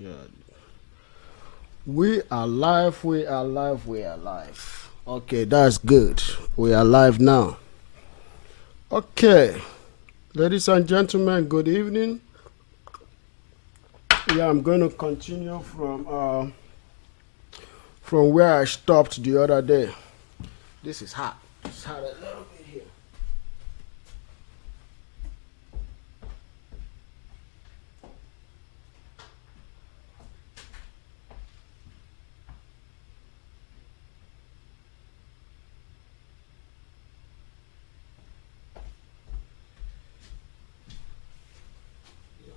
Yeah. We are live, we are live, we are live. Okay, that's good. We are live now. Okay, ladies and gentlemen, good evening. Yeah, I'm going to continue from where I stopped the other day. This is hot. It's hot a little bit here.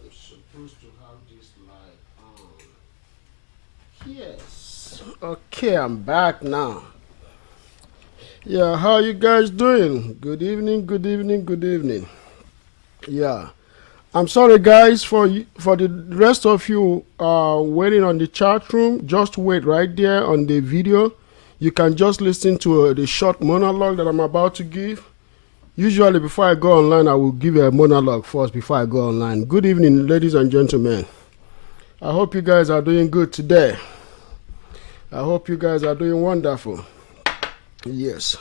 I'm supposed to have this light on. Yes. Okay, I'm back now. Yeah, how you guys doing? Good evening, good evening, good evening. Yeah. I'm sorry, guys, for the rest of you waiting on the chat room. Just wait right there on the video. You can just listen to the short monologue that I'm about to give. Usually, before I go online, I will give a monologue first before I go online. Good evening, ladies and gentlemen. I hope you guys are doing good today. I hope you guys are doing wonderful. Yes.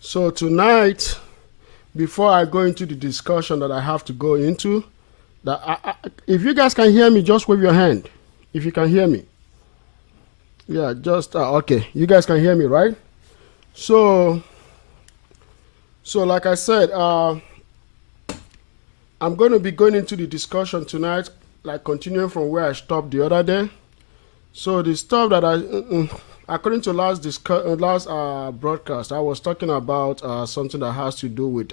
So tonight, before I go into the discussion that I have to go into, if you guys can hear me, just wave your hand. If you can hear me, yeah, just okay. You guys can hear me, right? So, like I said, I'm going to be going into the discussion tonight, like continuing from where I stopped the other day. So the stuff that according to last broadcast, I was talking about something that has to do with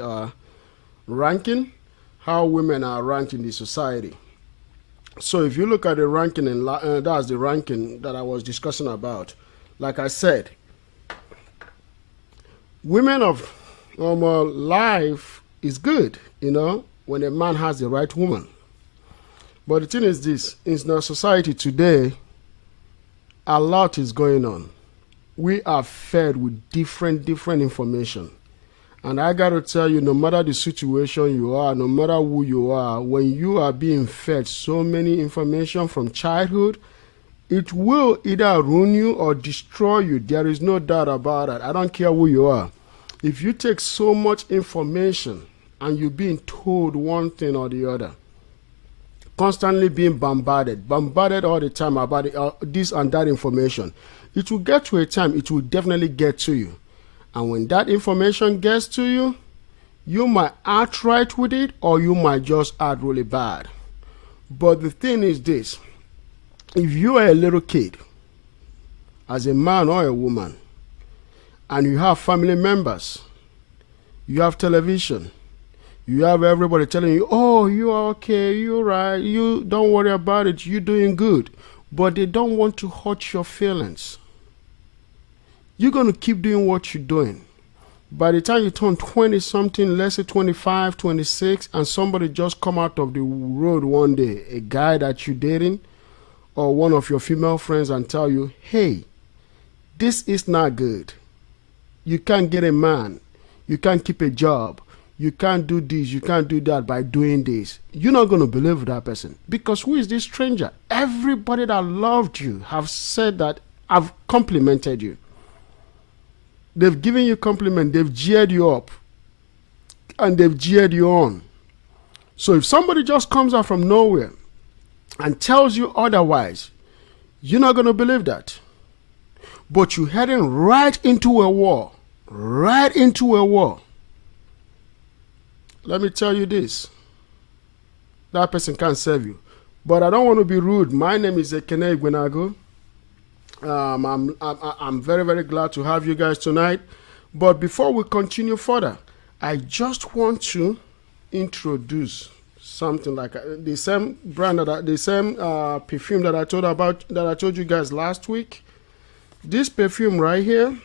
ranking, how women are ranked in the society. So if you look at the ranking, and that's the ranking that I was discussing about. Like I said, women of normal life is good, when a man has the right woman. But the thing is this, in our society today, a lot is going on. We are fed with different information. And I got to tell you, no matter the situation you are, no matter who you are, when you are being fed so many information from childhood, it will either ruin you or destroy you. There is no doubt about that. I don't care who you are. If you take so much information and you're being told one thing or the other, constantly being bombarded all the time about this and that information, it will get to a time, it will definitely get to you. And when that information gets to you, you might act right with it or you might just act really bad. But the thing is this, if you are a little kid, as a man or a woman, and you have family members, you have television, you have everybody telling you, oh, you are okay, you're right, you don't worry about it, you're doing good. But they don't want to hurt your feelings. You're going to keep doing what you're doing. By the time you turn 20 something, let's say 25, 26, and somebody just come out of the road one day, a guy that you're dating or one of your female friends, and tell you, hey, this is not good. You can't get a man. You can't keep a job. You can't do this. You can't do that by doing this. You're not going to believe that person. Because who is this stranger? Everybody that loved you have said that, I've complimented you. They've given you compliment. They've jeered you up. And they've jeered you on. So if somebody just comes out from nowhere and tells you otherwise, you're not going to believe that. But you're heading right into a war. Right into a war. Let me tell you this. That person can't serve you. But I don't want to be rude. My name is Ekene Igwenago. I'm very, very glad to have you guys tonight. But before we continue further, I just want to introduce something like the same brand the same perfume that I told you guys last week. This perfume right here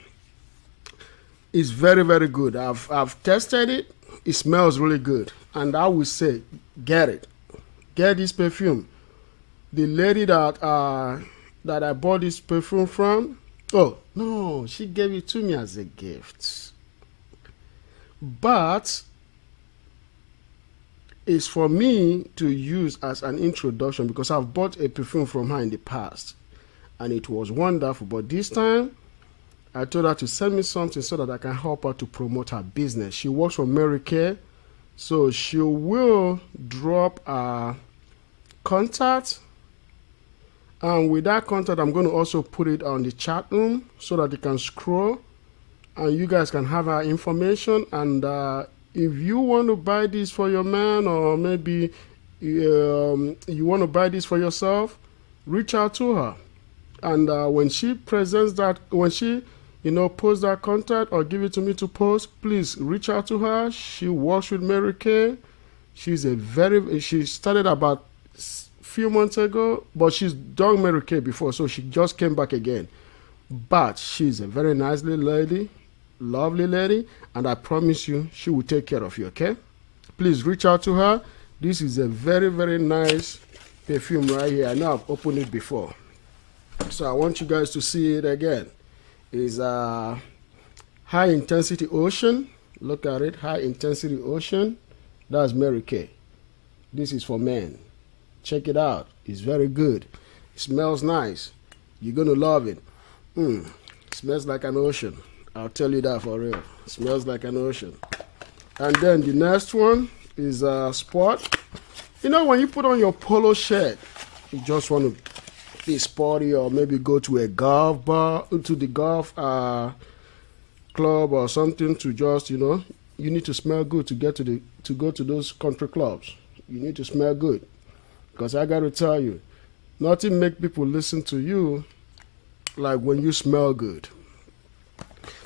is very, very good. I've tested it. It smells really good, and I would say get it. Get this perfume. The lady that I bought this perfume from, oh no, she gave it to me as a gift. But is for me to use as an introduction because I've bought a perfume from her in the past and it was wonderful. But this time, I told her to send me something so that I can help her to promote her business. She works for Mary Kay, so she will drop a contact. And with that contact, I'm going to also put it on the chat room so that you can scroll and you guys can have our information. And if you want to buy this for your man, or maybe you want to buy this for yourself, reach out to her. And when she presents that, when she post that contact or give it to me to post, please reach out to her. She works with Mary Kay. She started about few months ago, but she's done Mary Kay before, so she just came back again. But she's a very nice little lady, lovely lady, and I promise you she will take care of you, okay? Please reach out to her. This is a very, very nice perfume right here. I know I've opened it before, so I want you guys to see it again. It's High Intensity Ocean. Look at it, High Intensity Ocean. That's Mary Kay. This is for men. Check it out. It's very good. It smells nice. You're going to love it. It smells like an ocean. I'll tell you that for real. It smells like an ocean. And then the next one is Sport. When you put on your polo shirt, you just want to be sporty, or maybe go to a golf bar, to the golf club or something, to just, you need to smell good to go to those country clubs. You need to smell good. Because I got to tell you, nothing make people listen to you like when you smell good.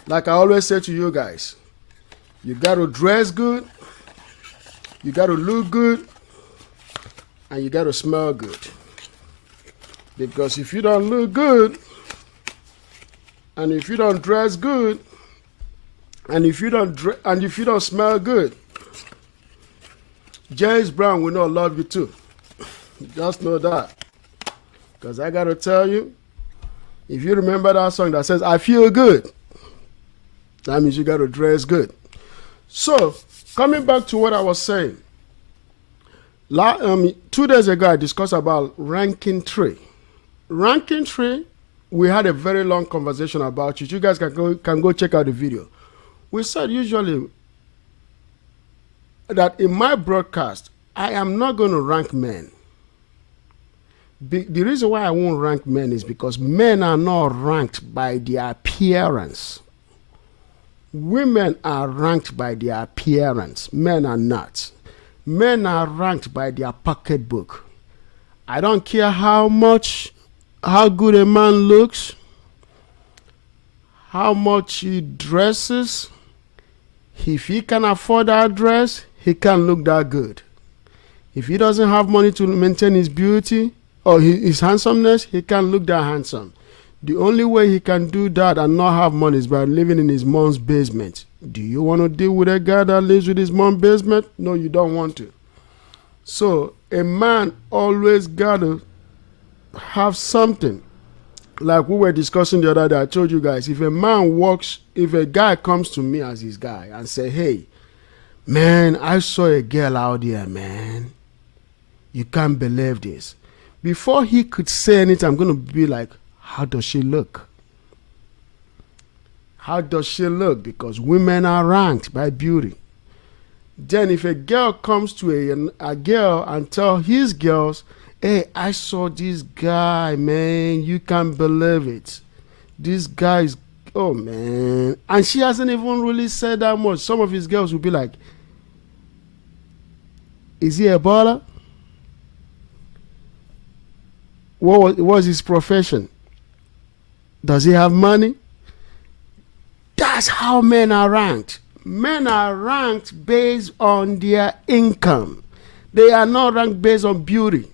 Like I always say to you guys, you got to dress good, you got to look good, and you got to smell good. Because if you don't look good, and if you don't dress good, and if you don't smell good, James Brown will not love you too. Just know that. Because I got to tell you, if you remember that song that says, I feel good, that means you got to dress good. So, coming back to what I was saying, 2 days ago I discussed about ranking tree. Ranking tree, we had a very long conversation about it. You guys can go check out the video. We said usually that in my broadcast, I am not going to rank men. The reason why I won't rank men is because men are not ranked by their appearance. Women are ranked by their appearance. Men are not. Men are ranked by their pocketbook. I don't care how good a man looks, how much he dresses. If he can afford that dress, he can't look that good. If he doesn't have money to maintain his beauty or his handsomeness, he can't look that handsome. The only way he can do that and not have money is by living in his mom's basement. Do you want to deal with a guy that lives with his mom's basement? No, you don't want to. So a man always gotta have something. Like we were discussing the other day, I told you guys, if a guy comes to me as his guy and say, hey, man, I saw a girl out there, man. You can't believe this. Before he could say anything, I'm going to be like, how does she look? How does she look? Because women are ranked by beauty. Then if a girl comes to a girl and tell his girls, hey, I saw this guy, man, you can't believe it. This guy is, oh, man. And she hasn't even really said that much. Some of his girls will be like, is he a baller? What was his profession? Does he have money? That's how men are ranked. Men are ranked based on their income. They are not ranked based on beauty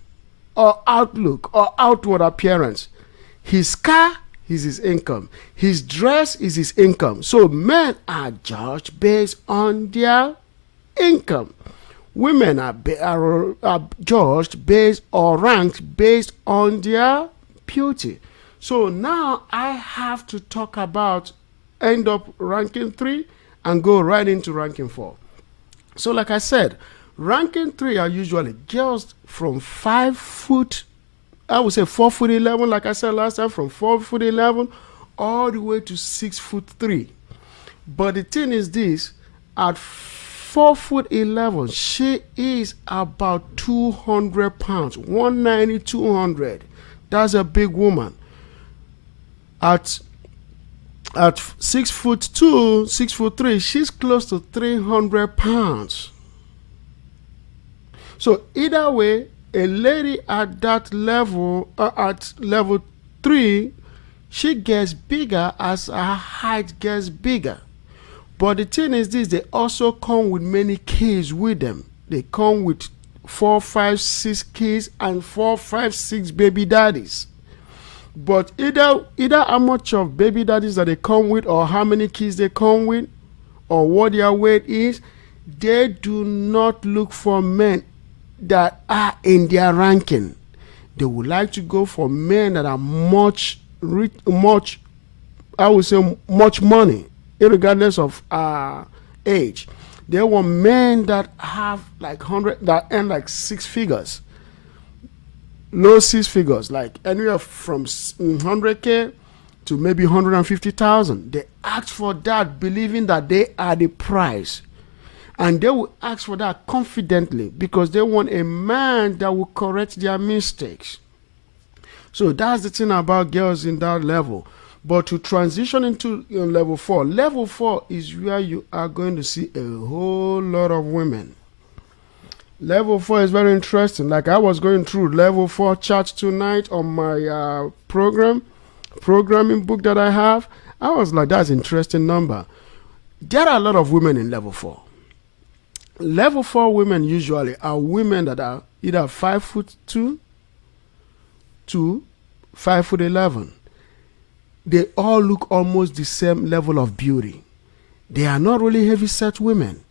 or outlook or outward appearance. His car is his income. His dress is his income. So men are judged based on their income. Women are judged based or ranked based on their beauty. So now I have to talk about end up ranking 3 and go right into ranking 4. So like I said, Ranking 3 are usually girls from 5 foot, I would say 4 foot 11, like I said last time, from 4 foot 11 all the way to 6 foot 3. But the thing is this, at 4 foot 11, she is about 200 pounds, 190, 200. That's a big woman. At 6 foot 2, 6 foot 3, she's close to 300 pounds. So either way, a lady at that level, at level 3, she gets bigger as her height gets bigger. But the thing is this, they also come with many kids with them. They come with 4, 5, 6 kids and 4, 5, 6 baby daddies. But either how much of baby daddies that they come with, or how many kids they come with, or what their weight is, they do not look for men that are in their ranking. They would like to go for men that are much, I would say much money, regardless of age. They want men that have like 100, that earn like 6 figures, low 6 figures, like anywhere from 100K to maybe 150,000. They ask for that, believing that they are the prize. And they will ask for that confidently because they want a man that will correct their mistakes. So that's the thing about girls in that level. But to transition into level 4 is where you are going to see a whole lot of women. Level 4 is very interesting. Like I was going through level 4 charts tonight on my programming book that I have. I was like, that's an interesting number. There are a lot of women in level 4. Level 4 women usually are women that are either 5 foot 2 to 5 foot 11. They all look almost the same level of beauty. They are not really heavy set women.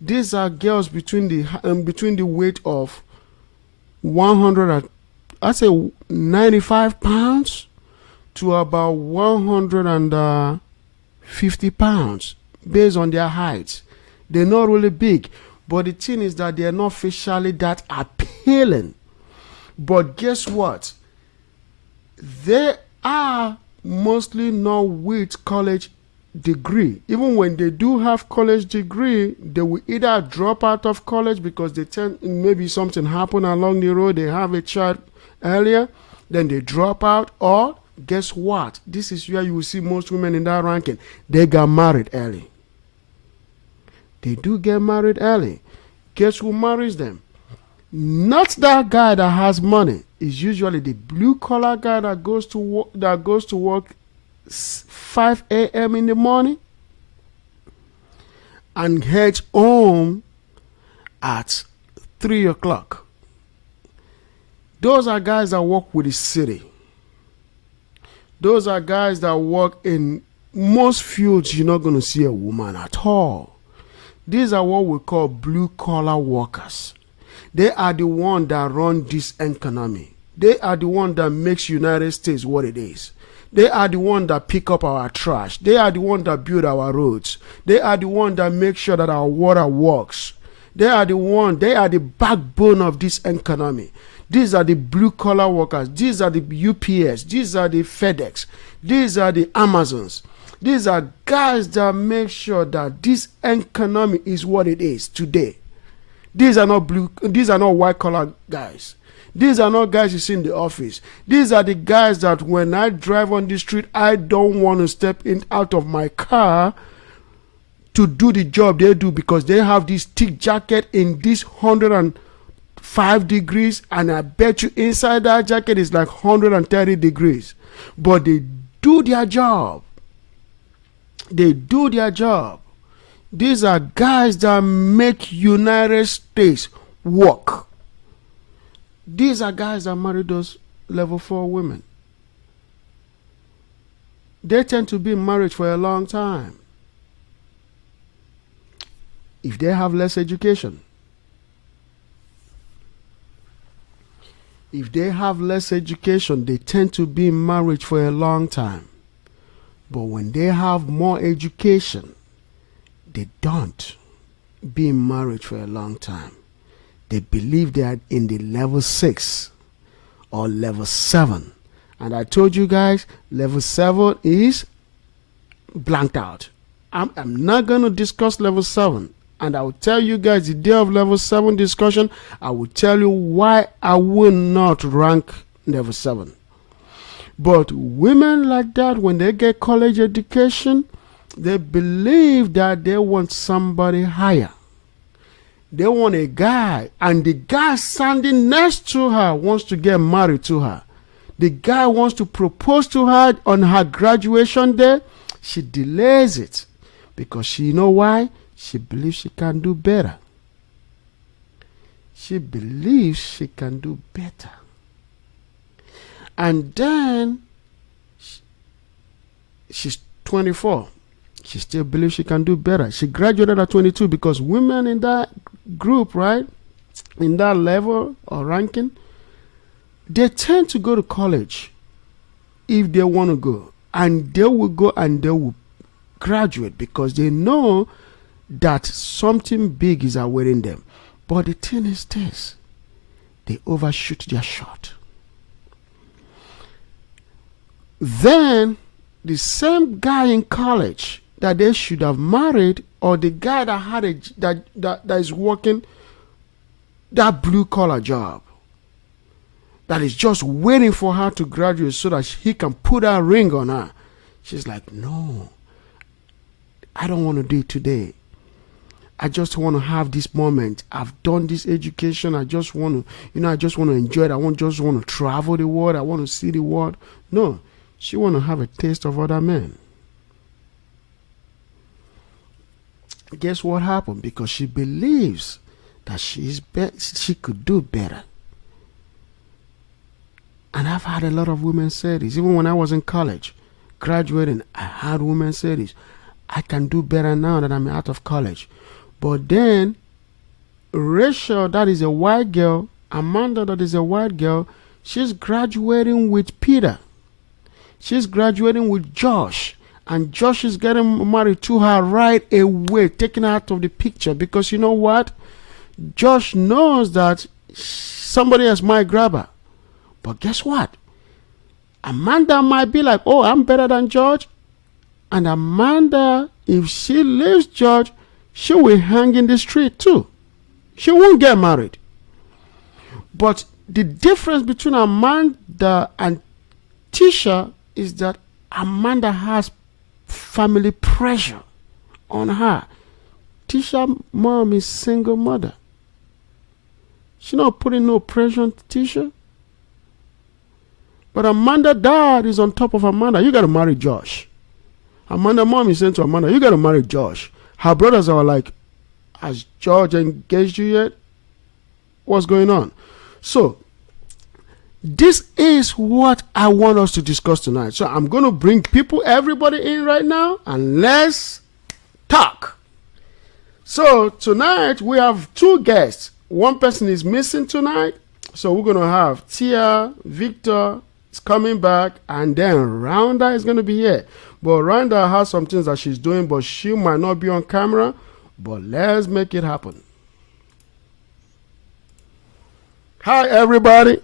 These are girls between the weight of 95 pounds to about 150 pounds based on their height. They're not really big, but the thing is that they're not facially that appealing. But guess what? They are mostly not with college degree. Even when they do have college degree, they will either drop out of college because maybe something happened along the road, they have a child earlier, then they drop out, or guess what? This is where you will see most women in that ranking. They got married early. They do get married early. Guess who marries them? Not that guy that has money. It's usually the blue collar guy that goes to work 5 a.m. in the morning and heads home at 3 o'clock. Those are guys that work with the city. Those are guys that work in most fields. You're not going to see a woman at all. These are what we call blue collar workers. They are the ones that run this economy. They are the ones that makes United States what it is. They are the ones that pick up our trash. They are the ones that build our roads. They are the ones that make sure that our water works. They are the backbone of this economy. These are the blue collar workers. These are the UPS. These are the FedEx. These are the Amazons. These are guys that make sure that this economy is what it is today. These are not white collar guys. These are not guys you see in the office. These are the guys that when I drive on the street, I don't want to step out of my car to do the job they do because they have this thick jacket in this 105 degrees, and I bet you inside that jacket is like 130 degrees. But they do their job. They do their job. These are guys that make United States work. These are guys that marry those level 4 women. They tend to be in marriage for a long time. If they have less education. If they have less education, they tend to be in marriage for a long time. But when they have more education, they don't be in marriage for a long time. They believe they are in the level 6 or level 7. And I told you guys, level 7 is blanked out. I'm not going to discuss level 7. And I will tell you guys the day of level 7 discussion, I will tell you why I will not rank level 7. But women like that, when they get college education, they believe that they want somebody higher. They want a guy, and the guy standing next to her wants to get married to her. The guy wants to propose to her on her graduation day. She delays it because you know why? She believes she can do better. She believes she can do better. And then she's 24. She still believes she can do better. She graduated at 22 because women in that group, right, in that level or ranking, they tend to go to college if they want to go. And they will go and they will graduate because they know that something big is awaiting them. But the thing is this, they overshoot their shot. Then the same guy in college that they should have married, or the guy that had that is working that blue collar job, that is just waiting for her to graduate so that he can put a ring on her. She's like, no, I don't want to do it today. I just want to have this moment. I've done this education. I just want to, I just want to enjoy it. I just want to travel the world. I want to see the world. No, she want to have a taste of other men. Guess what happened? Because she believes that she could do better. And I've had a lot of women say this. Even when I was in college, graduating, I had women say this. I can do better now that I'm out of college. But then, Rachel, that is a white girl, Amanda, that is a white girl, she's graduating with Peter. She's graduating with Josh. And Josh is getting married to her right away, taken her out of the picture. Because you know what? Josh knows that somebody else might grab her. But guess what? Amanda might be like, oh, I'm better than George. And Amanda, if she leaves George, she will hang in the street too. She won't get married. But the difference between Amanda and Tisha is that Amanda has family pressure on her. Tisha's mom is single mother. She's not putting no pressure on Tisha. But Amanda's dad is on top of Amanda. You got to marry Josh. Amanda's mom is saying to Amanda, you got to marry Josh. Her brothers are like, has George engaged you yet? What's going on? So, this is what I want us to discuss tonight. So, I'm going to bring everybody in right now, and let's talk. So, tonight, we have two guests. One person is missing tonight. So, we're going to have Tia, Victor is coming back, and then Rhonda is going to be here. But Rhonda has some things that she's doing, but she might not be on camera. But let's make it happen. Hi, everybody.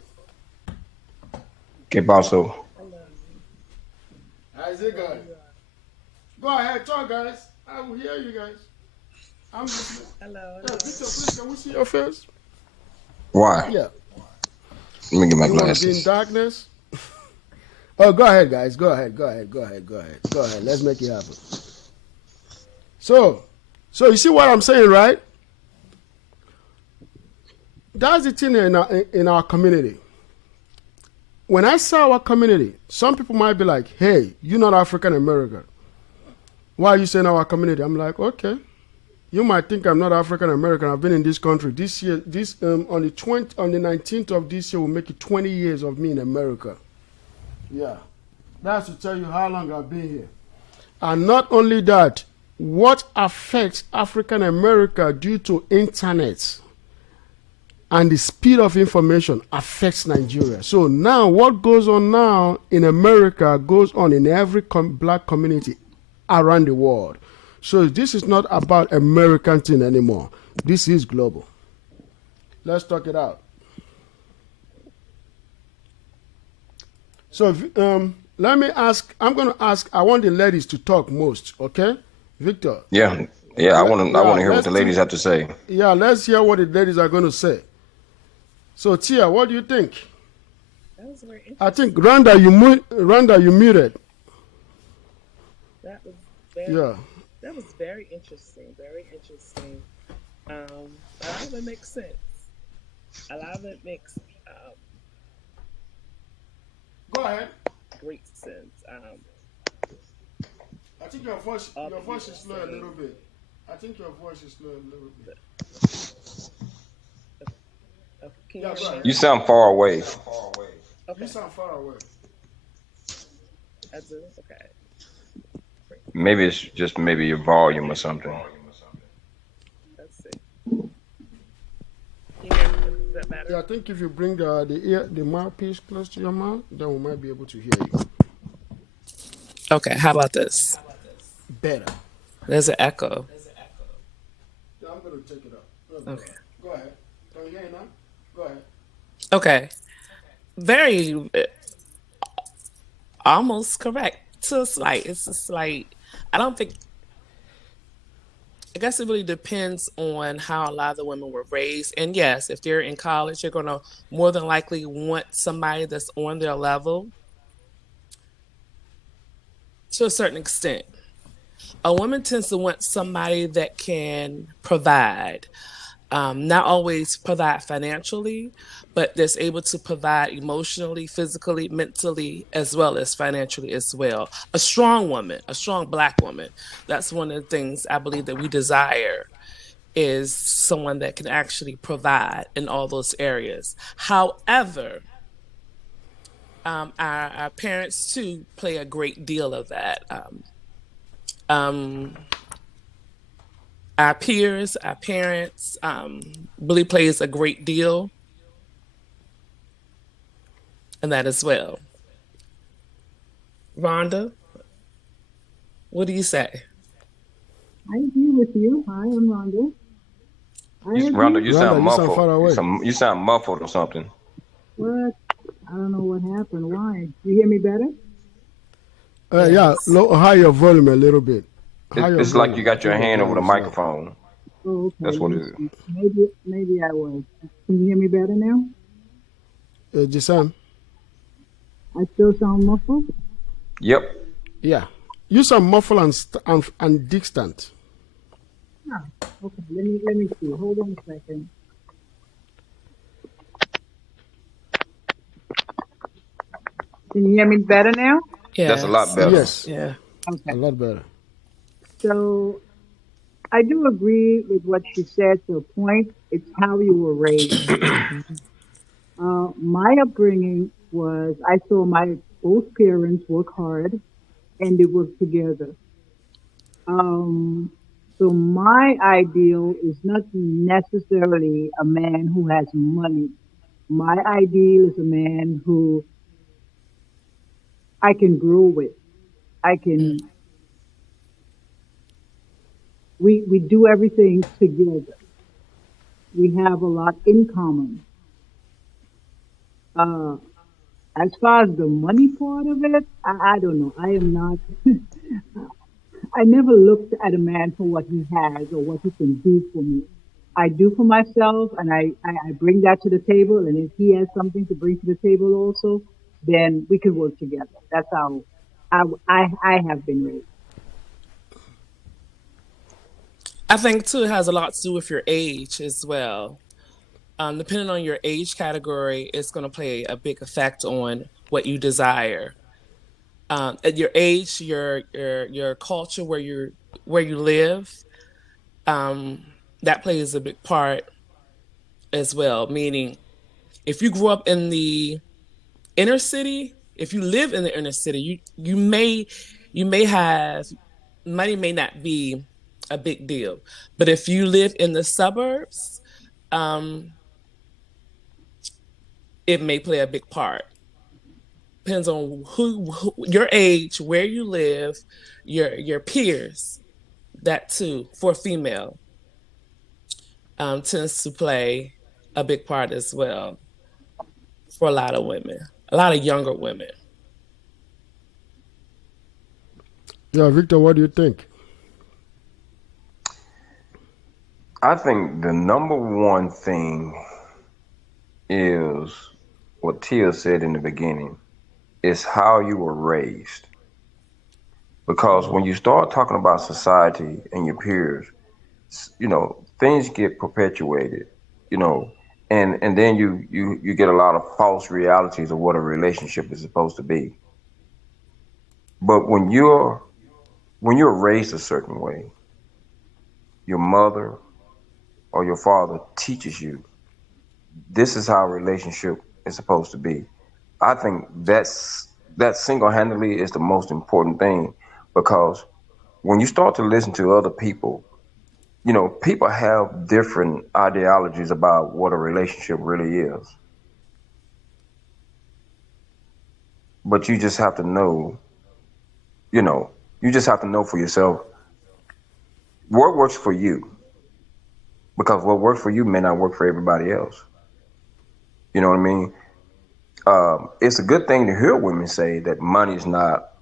¿Qué pasó? How's it going? Go ahead, talk, guys. I will hear you guys. I'm listening. Hello. Yeah, Victor, please, can we see your face? Why? Yeah. Let me get my You want to be in glasses. darkness? Oh, go ahead, guys. Go ahead. Let's make it happen. So you see what I'm saying, right? That's the thing in our community. When I say our community, some people might be like, hey, you're not African American. Why are you saying our community? I'm like, okay. You might think I'm not African American. I've been in this country. This year, on the 19th of this year will make it 20 years of me in America. Yeah. That's to tell you how long I've been here. And not only that, what affects African America due to internet and the speed of information affects Nigeria. So now what goes on now in America goes on in every black community around the world. So this is not about American thing anymore. This is global. Let's talk it out. So, let me ask. I'm going to ask. I want the ladies to talk most. Okay, Victor. Yeah, yeah. I want to hear what the ladies have to say. Yeah, let's hear what the ladies are going to say. So, Tia, what do you think? That was very interesting. I think Randa, you muted. That was very. Yeah. That was very interesting. Very interesting. A lot of it makes sense. A lot of it makes Go ahead. great sense. I think your voice All that you is were slow a saying. little bit. I think your voice is slow a little bit. Can you Yeah, hear go me ahead. now? You sound far away. You Okay, sound far away. I do. Okay. Maybe it's just maybe your volume or something. Let's see. Can you hear me? Is that better? Yeah, I think if you bring the mouthpiece close to your mouth, then we might be able to hear you Okay. How about this? better. There's an echo. Yeah, I'm going to take it up. Okay. Go ahead. Can you hear you now? Go ahead. Okay. Very almost correct to a slight. It's a slight. I don't think. I guess it really depends on how a lot of the women were raised. And yes, if they're in college, you're going to more than likely want somebody that's on their level to a certain extent. A woman tends to want somebody that can provide, not always provide financially, but that's able to provide emotionally, physically, mentally, as well as financially as well. A strong woman, a strong Black woman. That's one of the things I believe that we desire is someone that can actually provide in all those areas. However, our parents too play a great deal of that. Our peers, our parents, really plays a great deal in that as well. Rhonda, what do you say? I agree with you. Hi, I'm Rhonda. I Rhonda, agree. you sound Rhonda, you sound muffled. far away. You sound muffled or something. What? I don't know what happened. Why? You hear me better? Yeah, Yes. high your volume a little bit. High your It's like you volume. I got your think the hand over the volume is low. microphone. Oh, okay. That's Let what me it is. see. Maybe I was. Can you hear me better now? Jisam, I still sound muffled. Yep. yeah. You sound muffled and distant. Ah, okay. Let me see. Hold on a second. Can you hear me better now? That's a lot Yes. better. Yes, Yeah. a Okay. lot better. So I do agree with what she said to a point. It's how you were raised. My upbringing was I saw my both parents work hard and they work together. Um, so my ideal is not necessarily a man who has money. My ideal is a man who I can grow with. I Mm. can we do everything together. We have a lot in common. Uh, as far as the money part of it, I don't know. I am not. I never looked at a man for what he has or what he can do for me. I do for myself, and I bring that to the table. And if he has something to bring to the table also, then we can work together. That's how I have been raised. I think too it has a lot to do with your age as well. Depending on your age category, it's going to play a big effect on what you desire. At your age, your culture, where you live, um, that plays a big part as well. Meaning, if you grew up in the inner city, if you live in the inner city, you may have money may not be a big deal, but if you live in the suburbs, um, it may play a big part. Depends on who your age, where you live, your peers. That too for female tends to play a big part as well for a lot of women, a lot of younger women. Yeah, Victor, what do you think? I think the number one thing is what Tia said in the beginning, is how you were raised. Because when you start talking about society and your peers, things get perpetuated, you know, and then you get a lot of false realities of what a relationship is supposed to be. But when you're raised a certain way, your mother or your father teaches you this is how a relationship is supposed to be. I think that single-handedly is the most important thing, because when you start to listen to other people, people have different ideologies about what a relationship really is. But you know, you just have to know for yourself what works for you, because what works for you may not work for everybody else. You know what I mean? It's a good thing to hear women say that money is not,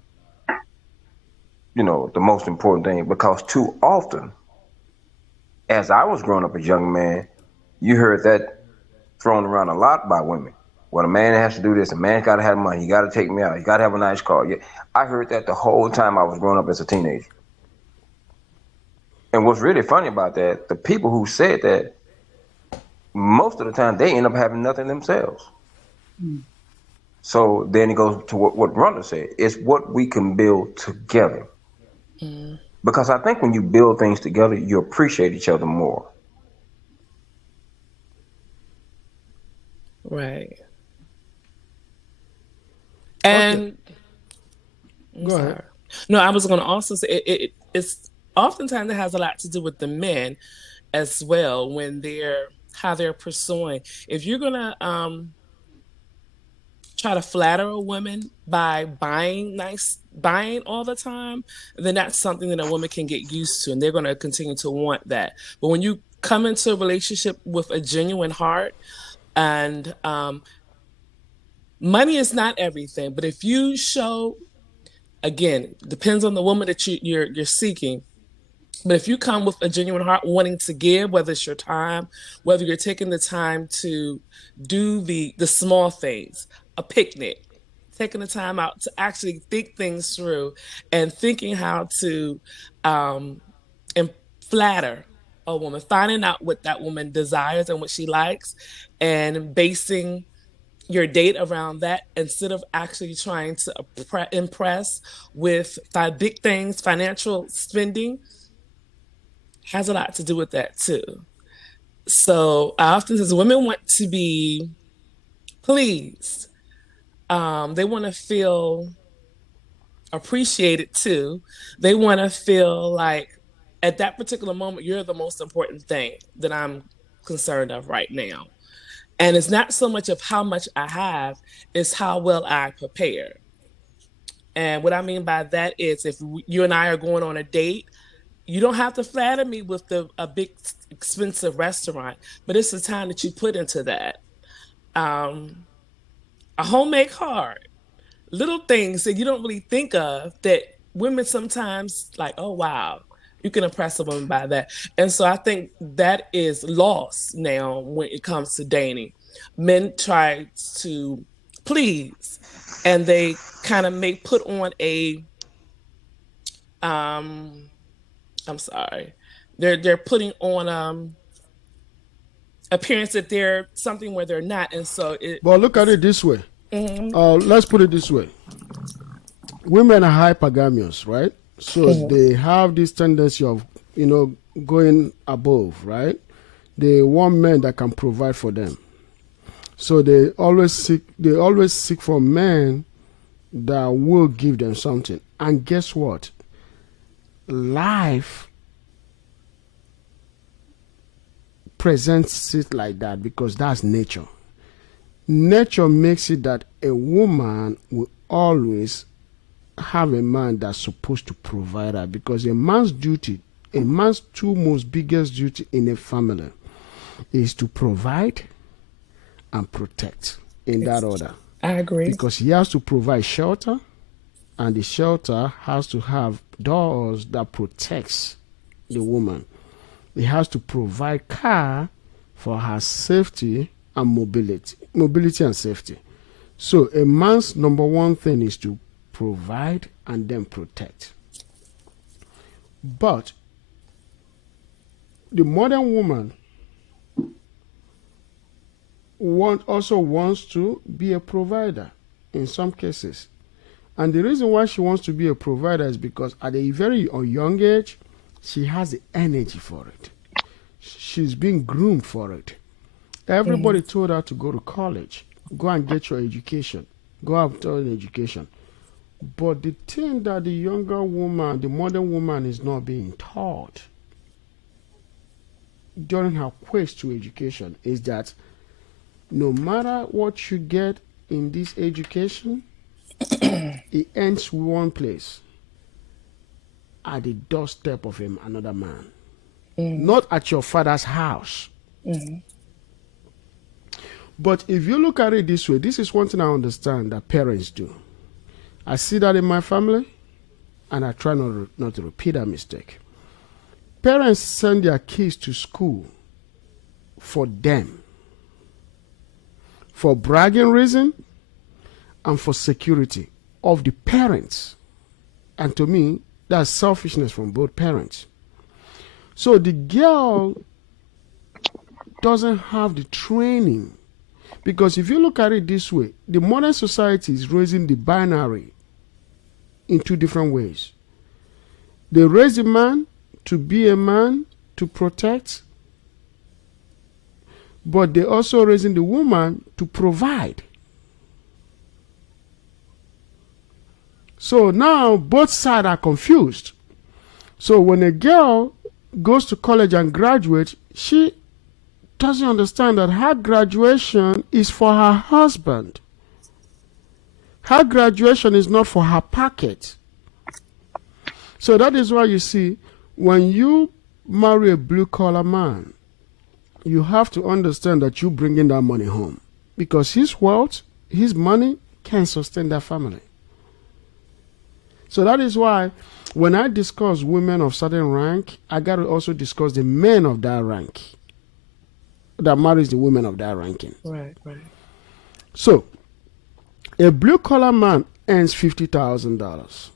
the most important thing, because too often, as I was growing up as a young man, you heard that thrown around a lot by women. Well, a man has to do this. A man's got to have money. He got to take me out. He got to have a nice car. Yeah, I heard that the whole time I was growing up as a teenager. And what's really funny about that, the people who said that, most of the time they end up having nothing themselves. So then it goes to what Rhonda said. It's what we can build together. Because I think when you build things together, you appreciate each other more. Right. And I'm Go sorry. ahead. No, I was going to also say it's oftentimes it has a lot to do with the men as well, when how they're pursuing. If you're gonna try to flatter a woman by buying all the time, then that's something that a woman can get used to, and they're going to continue to want that. But when you come into a relationship with a genuine heart, and money is not everything, but if you show, again, depends on the woman that you're seeking. But if you come with a genuine heart wanting to give, whether it's your time, whether you're taking the time to do the small things, a picnic, taking the time out to actually think things through, and thinking how to and flatter a woman, finding out what that woman desires and what she likes, and basing your date around that, instead of actually trying to impress with big things, financial spending, has a lot to do with that too. So I often say women want to be pleased. They want to feel appreciated too. They want to feel like at that particular moment, you're the most important thing that I'm concerned of right now. And it's not so much of how much I have, it's how well I prepare. And what I mean by that is, if you and I are going on a date, you don't have to flatter me with a big expensive restaurant, but it's the time that you put into that. A homemade card, little things that you don't really think of, that women sometimes like, oh wow, you can impress a woman by that. And so I think that is lost now when it comes to dating. Men try to please, and they kind of may put on I'm sorry. They're putting on appearance that they're something where they're not, and so But look at it this way. Let's put it this way. Women are hypergamous, right? So they have this tendency of, going above, right? They want men that can provide for them. So they always seek for men that will give them something. And guess what? Life presents it like that because that's nature. Nature makes it that a woman will always have a man that's supposed to provide her, because a man's two most biggest duty in a family is to provide and protect in that order. I agree. Because he has to provide shelter, and the shelter has to have doors that protects the woman. He has to provide car for her safety and mobility and safety. So a man's number one thing is to provide and then protect. But the modern woman also wants to be a provider in some cases. And the reason why she wants to be a provider is because at a very young age, she has the energy for it. She's being groomed for it. Everybody told her to go to college, go and get your education, go after an education. But the thing that the younger woman, the modern woman, is not being taught during her quest to education is that no matter what you get in this education, it ends one place, at the doorstep of another man, not at your father's house. But if you look at it this way, this is one thing I understand that parents do. I see that in my family, and I try not to repeat that mistake. Parents send their kids to school for them, for bragging reason and for security of the parents. And to me, that's selfishness from both parents. So the girl doesn't have the training. Because if you look at it this way, the modern society is raising the binary in two different ways. They raise the man to be a man to protect, but they're also raising the woman to provide. So now both sides are confused. So when a girl goes to college and graduates, she doesn't understand that her graduation is for her husband. Her graduation is not for her pocket. So that is why you see, when you marry a blue-collar man, you have to understand that you bring in that money home. Because his wealth, his money can sustain that family. So that is why when I discuss women of certain rank, I got to also discuss the men of that rank that marries the women of that ranking. Right. So, a blue-collar man earns $50,000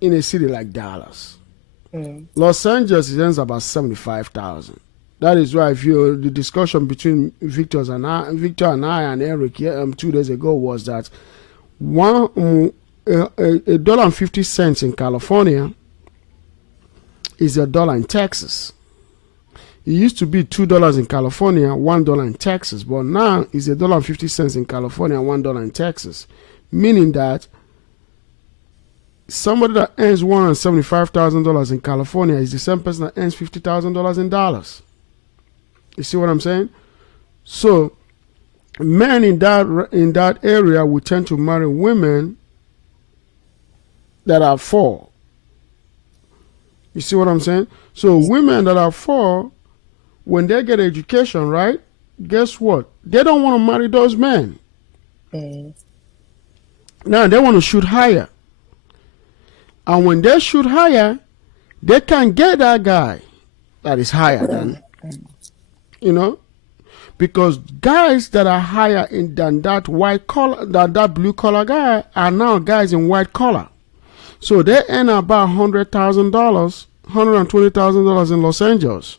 in a city like Dallas. Los Angeles earns about $75,000. That is why the discussion between Victor and I and Eric 2 days ago was that $1.50 in California is $1 in Texas. It used to be $2 in California, $1 in Texas, but now it's $1.50 in California, $1 in Texas, meaning that somebody that earns $175,000 in California is the same person that earns $50,000 in Dallas. You see what I'm saying? So men in that area will tend to marry women that are poor. You see what I'm saying? So women that are poor, when they get education, right, guess what? They don't want to marry those men. Now they want to shoot higher. And when they shoot higher, they can get that guy that is higher than, because guys that are higher than that white collar, that blue collar guy are now guys in white collar. So they earn about $100,000, $120,000 in Los Angeles,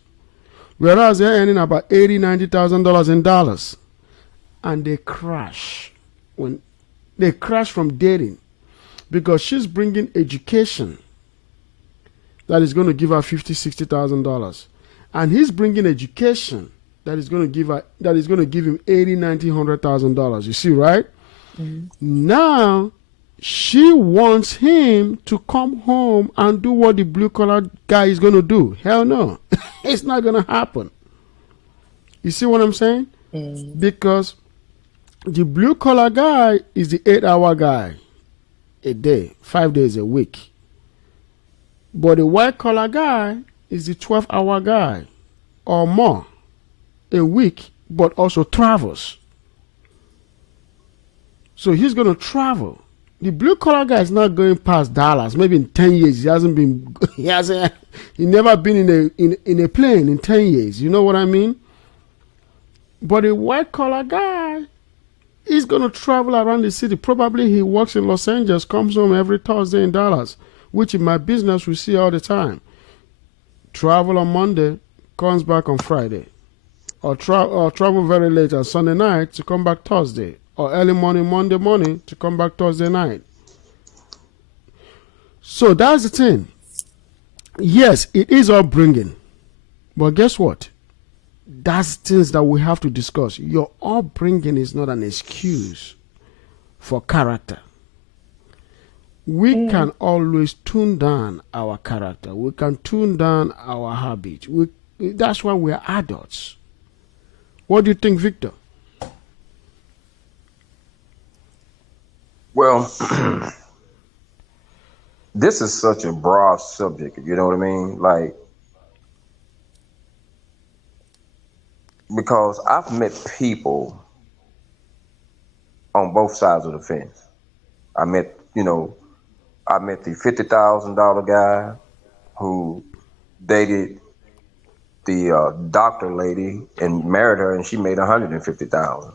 whereas they're earning about $80,000, $90,000 in Dallas, and they crash from dating because she's bringing education that is going to give her $50,000, $60,000, and he's bringing education that is going to give him $80,000, $90,000, $100,000. You see, right? Now she wants him to come home and do what the blue collar guy is going to do. Hell no. It's not going to happen. You see what I'm saying? Because the blue collar guy is the 8-hour guy a day, 5 days a week. But the white collar guy is the 12-hour guy or more a week but also travels. So he's going to travel. The blue collar guy is not going past Dallas. Maybe in 10 years he hasn't been. He never been in a plane in 10 years. You know what I mean? But a white collar guy, he's going to travel around the city. Probably he works in Los Angeles, comes home every Thursday in Dallas, which in my business we see all the time. Travel on Monday, comes back on Friday. Or travel very late on Sunday night to come back Thursday. Or early morning, Monday morning to come back Thursday night. So that's the thing. Yes, it is upbringing. But guess what? That's things that we have to discuss. Your upbringing is not an excuse for character. We can always tune down our character. We can tune down our habit. That's why we are adults. What do you think, Victor? Well, this is such a broad subject, you know what I mean? Like, because I've met people on both sides of the fence. I met the $50,000 guy who dated the doctor lady and married her, and she made $150,000.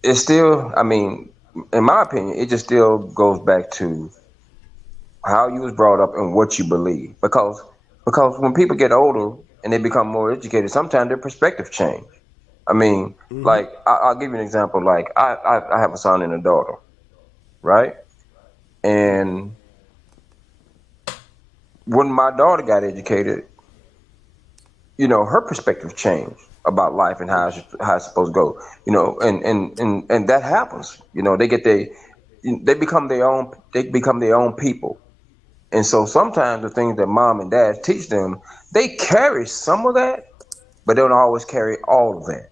It's still, I mean, in my opinion, it just still goes back to how you was brought up and what you believe. Because when people get older and they become more educated, sometimes their perspective change. I mean, like, I'll give you an example. Like, I have a son and a daughter, right? And when my daughter got educated, her perspective changed about life and how it's supposed to go, and that happens. They become their own people. And so sometimes the things that mom and dad teach them, they carry some of that, but they don't always carry all of that.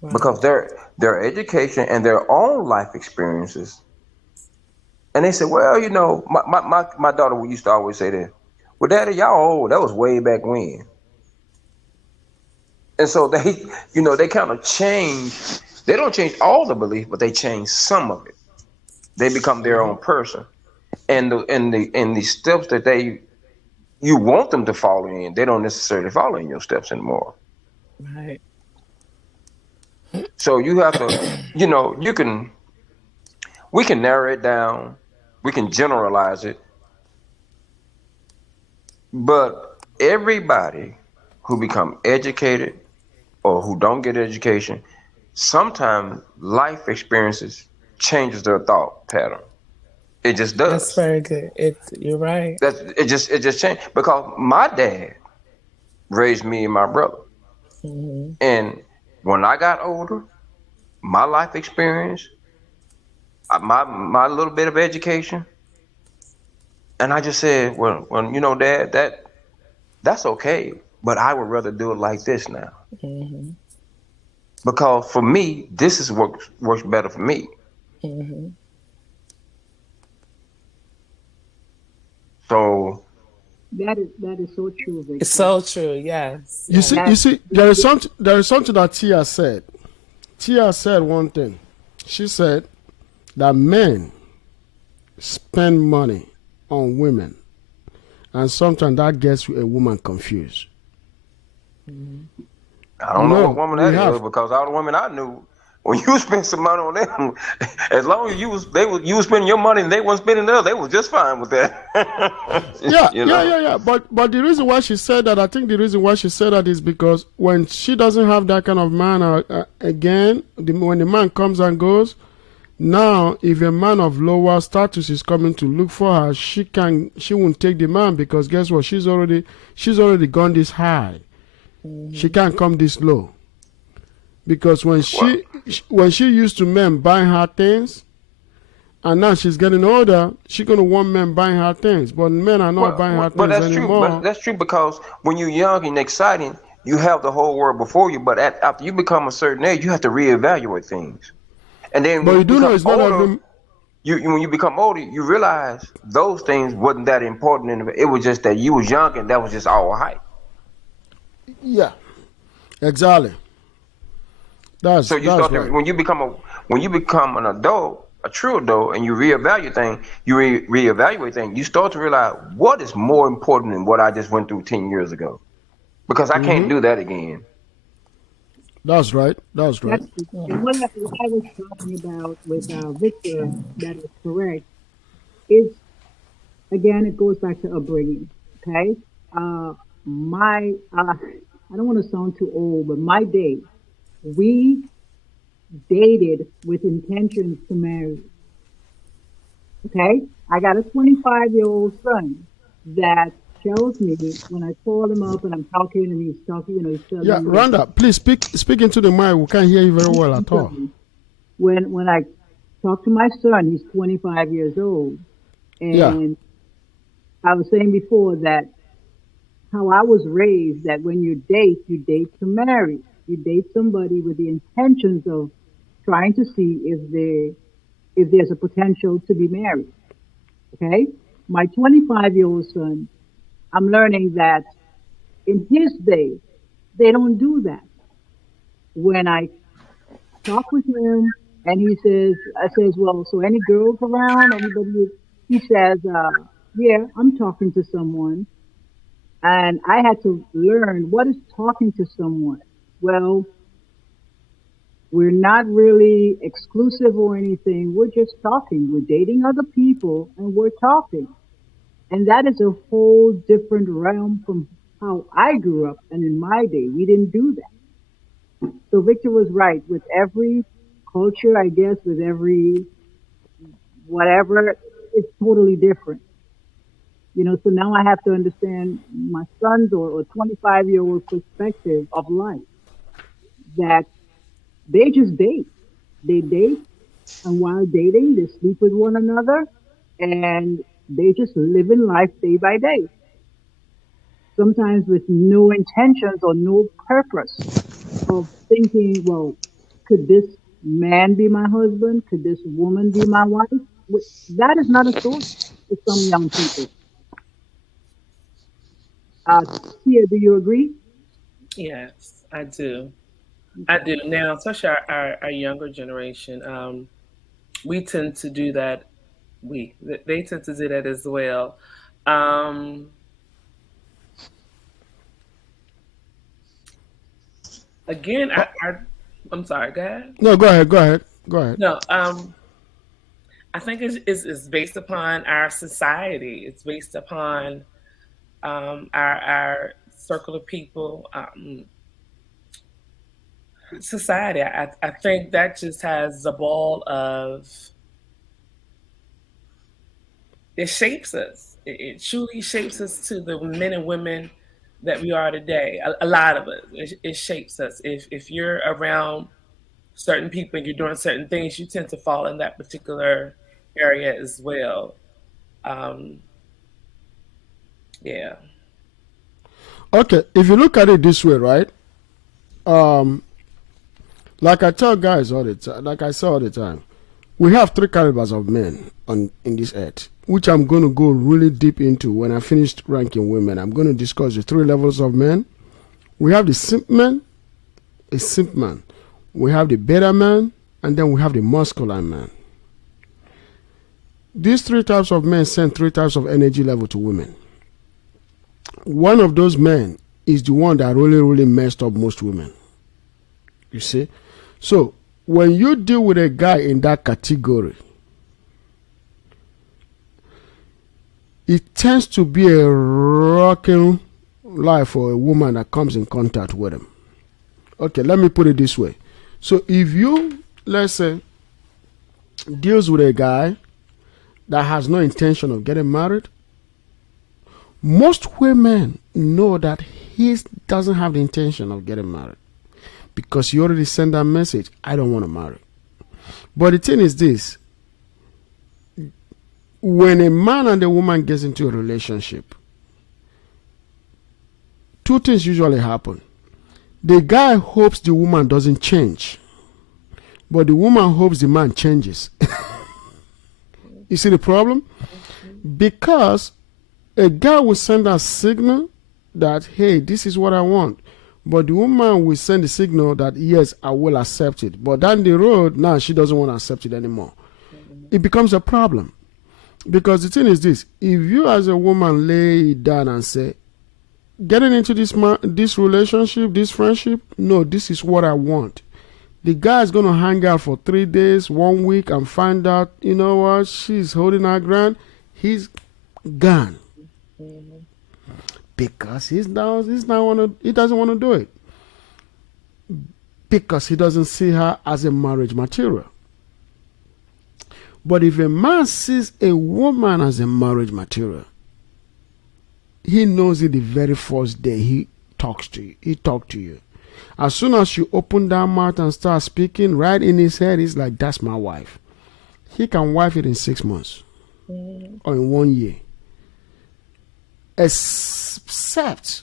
Wow. Because their education and their own life experiences. And they say, well, my daughter used to always say that, well, Daddy, y'all old. That was way back when. And so they kind of change. They don't change all the belief, but they change some of it. They become their own person. And the steps that you want them to follow in, they don't necessarily follow in your steps anymore. Right. So you have to, we can narrow it down, we can generalize it, but everybody who become educated or who don't get education, sometimes life experiences changes their thought pattern. It just does. That's very good. You're right. It just changed because my dad raised me and my brother, and when I got older, my life experience, my little bit of education, and I just said, well, Dad, that's okay, but I would rather do it like this now, because for me, this is what works better for me. So that is so true, Victor. It's so true. Yes. You see, there is something that Tia said. Tia said one thing. She said that men spend money on women, and sometimes that gets a woman confused. I don't know what woman that is, because all the women I knew, when you spend some money on them, as long as you was spending your money and they weren't spending theirs, they was just fine with that. Yeah. But the reason why she said that, I think the reason why she said that is because when she doesn't have that kind of man, when the man comes and goes, now if a man of lower status is coming to look for her, she won't take the man, because guess what? She's already gone this high. She can't come this low. Because when she used to men buying her things, and now she's getting older, she's gonna want men buying her things. But men are not buying her things anymore. But that's true, because when you're young and exciting, you have the whole world before you. But after you become a certain age, you have to reevaluate things. And then, but you do know it's not every. when you become older, you realize those things wasn't that important. It was just that you was young and that was just all hype. Yeah, exactly. So you That's start to right. when you become an adult, a true adult, and you reevaluate things, reevaluate things. You start to realize what is more important than what I just went through 10 years ago, because I can't do that again. That's right. That's right. That's it. And what I was talking about with Victor, that is correct, is again, it goes back to upbringing. Okay. I don't want to sound too old, but my day, we dated with intentions to marry. Okay. I got a 25-year-old son that tells me when I call him up and I'm talking and he's talking, he's Yeah, telling me, Rhonda, please speak into the mic. We can't hear you very well I'm at all. telling you, when I talk to my son, he's 25 years old. Yeah. And I was saying before that how I was raised that when you date to marry. You date somebody with the intentions of trying to see if there's a potential to be married. Okay? My 25-year-old son, I'm learning that in his day, they don't do that. When I talk with him and I says, well, so any girls around, anybody? He says, yeah, I'm talking to someone. And I had to learn what is talking to someone. Well, we're not really exclusive or anything. We're just talking. We're dating other people and we're talking. And that is a whole different realm from how I grew up. And in my day, we didn't do that. So Victor was right. With every culture, I guess, with every whatever, it's totally different. So now I have to understand my son's or 25-year-old perspective of life that they just date. They date, and while dating, they sleep with one another, and they just live in life day by day. Sometimes with no intentions or no purpose of thinking, well, could this man be my husband? Could this woman be my wife? That is not a thought to some young people. Tia, do you agree? Yes, I do. I do now, especially our younger generation. We tend to do that. They tend to do that as well. Um, again, I'm sorry. Go ahead. No, go ahead. Go ahead. Go ahead. No, I think it's based upon our society. It's based upon our circle of people, society. I think that just has a ball of it shapes us. It truly shapes us to the men and women that we are today. A lot of it. It shapes us. If you're around certain people and you're doing certain things, you tend to fall in that particular area as well. Um, yeah. Okay, if you look at it this way, right? Um, like I tell guys all the time, like I say all the time, we have three calibers of men in this earth, which I'm going to go really deep into when I finish ranking women. I'm going to discuss the three levels of men. We have the simp man, a simp man. We have the beta man, and then we have the masculine man. These three types of men send three types of energy level to women. One of those men is the one that really, really messed up most women. You see? So, when you deal with a guy in that category, it tends to be a rocking life for a woman that comes in contact with him. Okay, let me put it this way. So, if you, let's say, deals with a guy that has no intention of getting married, most women know that he doesn't have the intention of getting married because he already sent that message, I don't want to marry. But the thing is this, when a man and a woman gets into a relationship, two things usually happen. The guy hopes the woman doesn't change, but the woman hopes the man changes. You see the problem? Because a guy will send a signal that, hey, this is what I want. But the woman will send the signal that, yes, I will accept it. But down the road, now she doesn't want to accept it anymore. It becomes a problem. Because the thing is this, if you as a woman lay it down and say, getting into this relationship, this friendship, no, this is what I want. The guy is going to hang out for 3 days, 1 week, and find out, you know what, she's holding her ground. He's gone. Because he doesn't want to do it. Because he doesn't see her as a marriage material. But if a man sees a woman as a marriage material, he knows it the very first day he talks to you. He talked to you. As soon as you open that mouth and start speaking, right in his head, he's like, that's my wife. He can wife it in 6 months or in 1 year. Except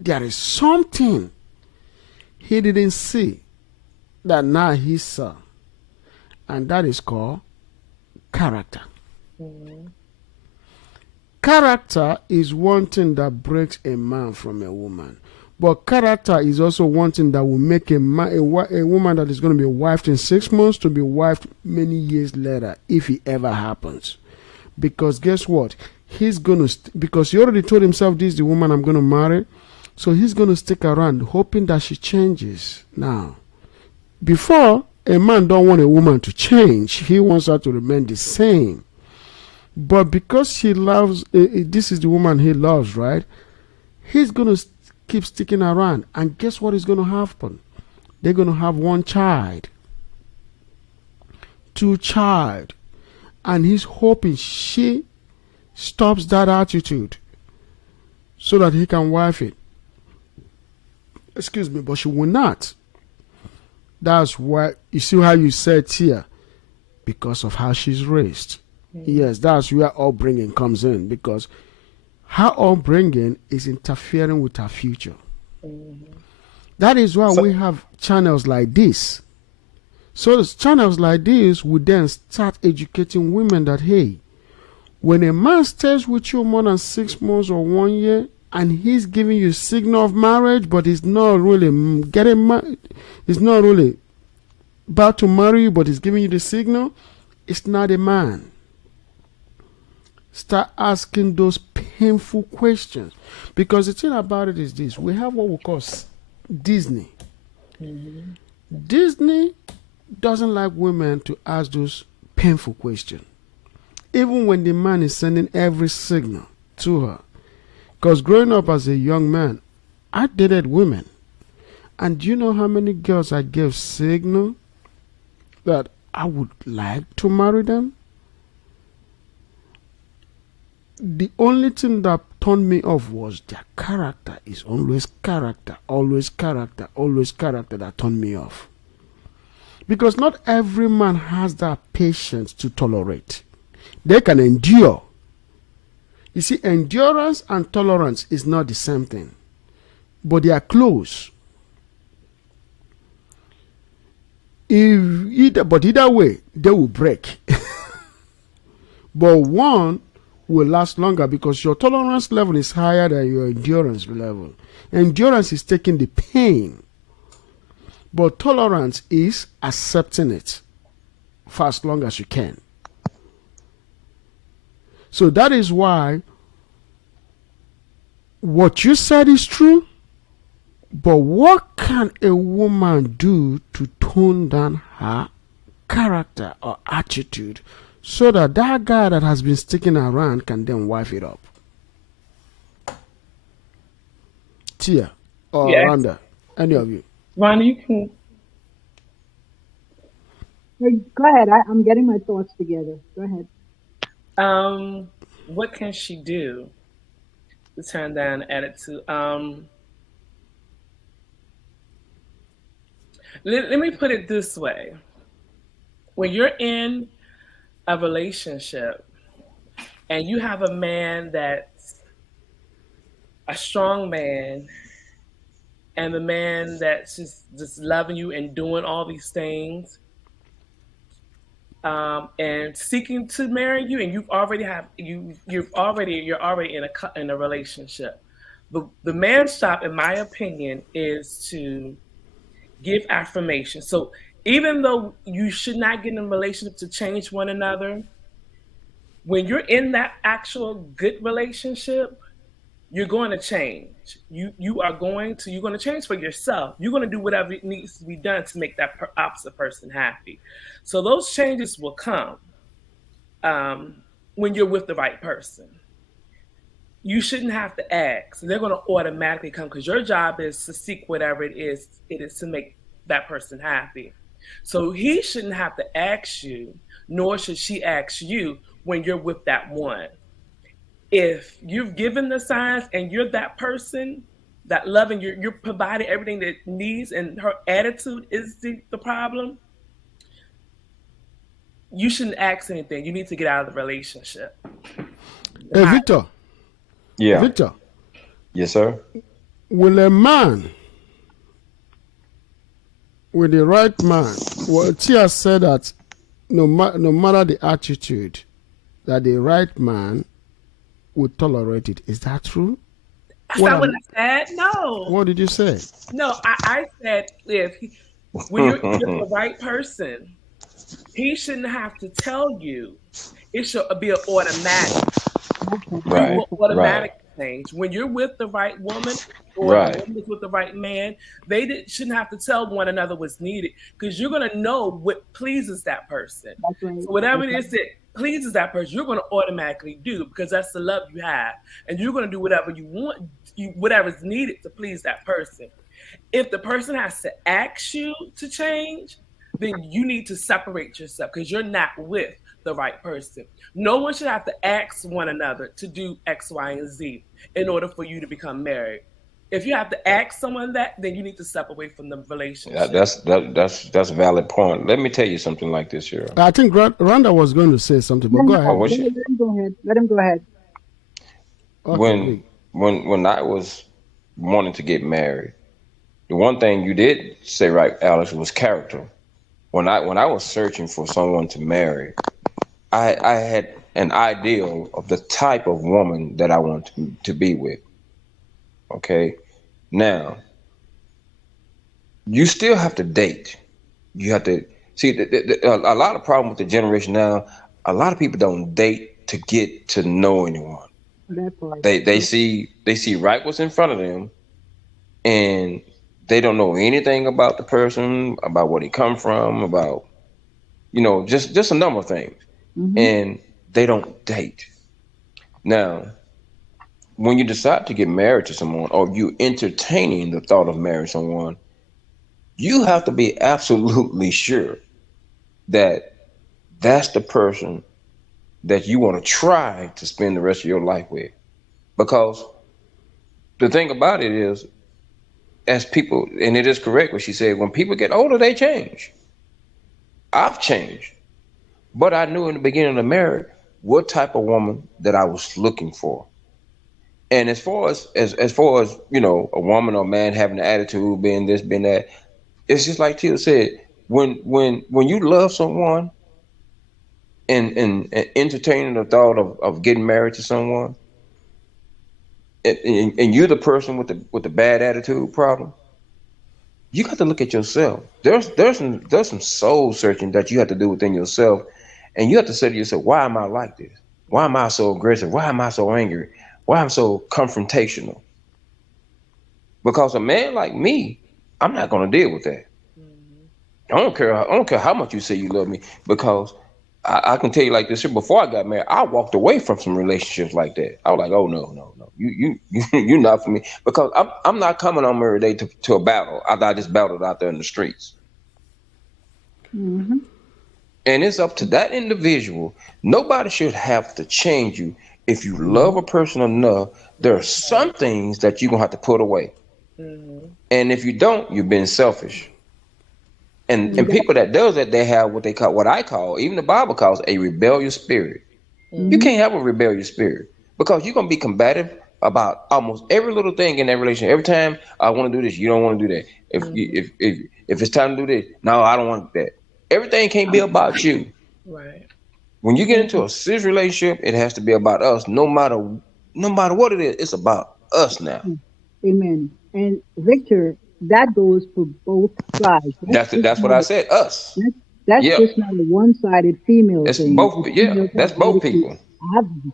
there is something he didn't see that now he saw. And that is called character. Character is one thing that breaks a man from a woman. But character is also one thing that will make a woman that is going to be wifed in 6 months to be wifed many years later, if it ever happens. Because guess what? He's going to, because he already told himself, this is the woman I'm going to marry. So he's going to stick around hoping that she changes. Now, before, a man don't want a woman to change. He wants her to remain the same. But because he loves, this is the woman he loves, right? He's going to keep sticking around. And guess what is going to happen? They're going to have 1 child. 2 child. And he's hoping she stops that attitude so that he can wife it. Excuse me, but she will not. That's why, you see how you said here, because of how she's raised. Yes, that's where upbringing comes in, because her upbringing is interfering with her future. That is why we have channels like this. So channels like this would then start educating women that, hey, when a man stays with you more than 6 months or 1 year, and he's giving you signal of marriage, but he's not really getting married, he's not really about to marry you, but he's giving you the signal, it's not a man. Start asking those painful questions. Because the thing about it is this, we have what we call Disney. Disney doesn't like women to ask those painful questions. Even when the man is sending every signal to her. Because growing up as a young man, I dated women. And do you know how many girls I gave signal that I would like to marry them? The only thing that turned me off was their character. Is always character, always character, always character that turned me off. Because not every man has that patience to tolerate. They can endure. You see, endurance and tolerance is not the same thing, but they are close. But either way, they will break. But one will last longer because your tolerance level is higher than your endurance level. Endurance is taking the pain, but tolerance is accepting it for as long as you can. So that is why what you said is true, but what can a woman do to tone down her character or attitude so that that guy that has been sticking around can then wife it up? Tia or Yes. Rhonda, any of you? Ronnie, you can. Hey, go ahead. I'm getting my thoughts together. Go ahead. What can she do to turn down attitude? Let me put it this way: when you're in a relationship and you have a man that's a strong man, and the man that's just loving you and doing all these things, and seeking to marry you, and you're already in a relationship. The man's job, in my opinion, is to give affirmation. So even though you should not get in a relationship to change one another, when you're in that actual good relationship, you're going to change. You're going to change for yourself. You're going to do whatever needs to be done to make that opposite person happy. So those changes will come when you're with the right person. You shouldn't have to ask. They're going to automatically come because your job is to seek whatever it is to make that person happy. So he shouldn't have to ask you, nor should she ask you when you're with that one. If you've given the signs and you're that person, that loving, you're providing everything that it needs, and her attitude is the problem, you shouldn't ask anything. You need to get out of the relationship. Hey, Victor. Yeah. Victor, Yes, sir. will a man with the right man, well, Tia said that no matter the attitude, that the right man would tolerate it. Is that true? That's not what I said. No. What did you say? No, I said when you're with the right person, he shouldn't have to tell you. It should be an automatic. Right. Automatic change. When you're with the right woman or Right. the woman is with the right man, shouldn't have to tell one another what's needed because you're going to know what pleases that person. That's right. So whatever it is that pleases that person, you're going to automatically do because that's the love you have, and you're going to do whatever you want, whatever's needed to please that person. If the person has to ask you to change, then you need to separate yourself because you're not with the right person. No one should have to ask one another to do X, Y, and Z in order for you to become married. If you have to ask someone that, then you need to step away from the relationship. That's a valid point. Let me tell you something like this here. I think Randa was going to say something, but go ahead. was she? Let him go ahead. Let him go ahead. Okay. When I was wanting to get married, the one thing you did say right, Alex, was character. When I was searching for someone to marry, I had an ideal of the type of woman that I want to be with. Okay, now you still have to date. You have to see a lot of problem with the generation now. A lot of people don't date to get to know anyone. That part. They see right what's in front of them, and they don't know anything about the person, about where he come from, about just a number of things, and they don't date. Now, when you decide to get married to someone, or you entertaining the thought of marrying someone, you have to be absolutely sure that that's the person that you want to try to spend the rest of your life with. Because the thing about it is, as people, and it is correct what she said, when people get older, they change. I've changed. But I knew in the beginning of the marriage what type of woman that I was looking for. And as far as a woman or man having an attitude, being this, being that, it's just like Tia said, when you love someone and entertaining the thought of getting married to someone, and you're the person with the bad attitude problem, you got to look at yourself. There's some soul searching that you have to do within yourself, and you have to say to yourself, why am I like this? Why am I so aggressive? Why am I so angry? Why am I so confrontational? Because a man like me, I'm not going to deal with that. I don't care how much you say you love me, because I can tell you like this here, before I got married, I walked away from some relationships like that. I was like, oh no, you're not for me, because I'm not coming on every day to a battle. I just battled out there in the streets. And it's up to that individual. Nobody should have to change you. If you love a person enough, there are some things that you're gonna have to put away. And if you don't, you're being selfish. And people that does that, they have what I call, even the Bible calls, a rebellious spirit. You can't have a rebellious spirit, because you're gonna be combative about almost every little thing in that relationship. Every time I want to do this, you don't want to do that. If it's time to do this, no, I don't want that. Everything can't be about you. Right. When you get into a serious relationship, it has to be about us. No matter what it is, it's about us now. Amen. And Victor, that goes for both sides. That's what I said. Us. That's, that's Yeah. just not a one-sided female It's thing. both. The Yeah. females That's have both attitude. people.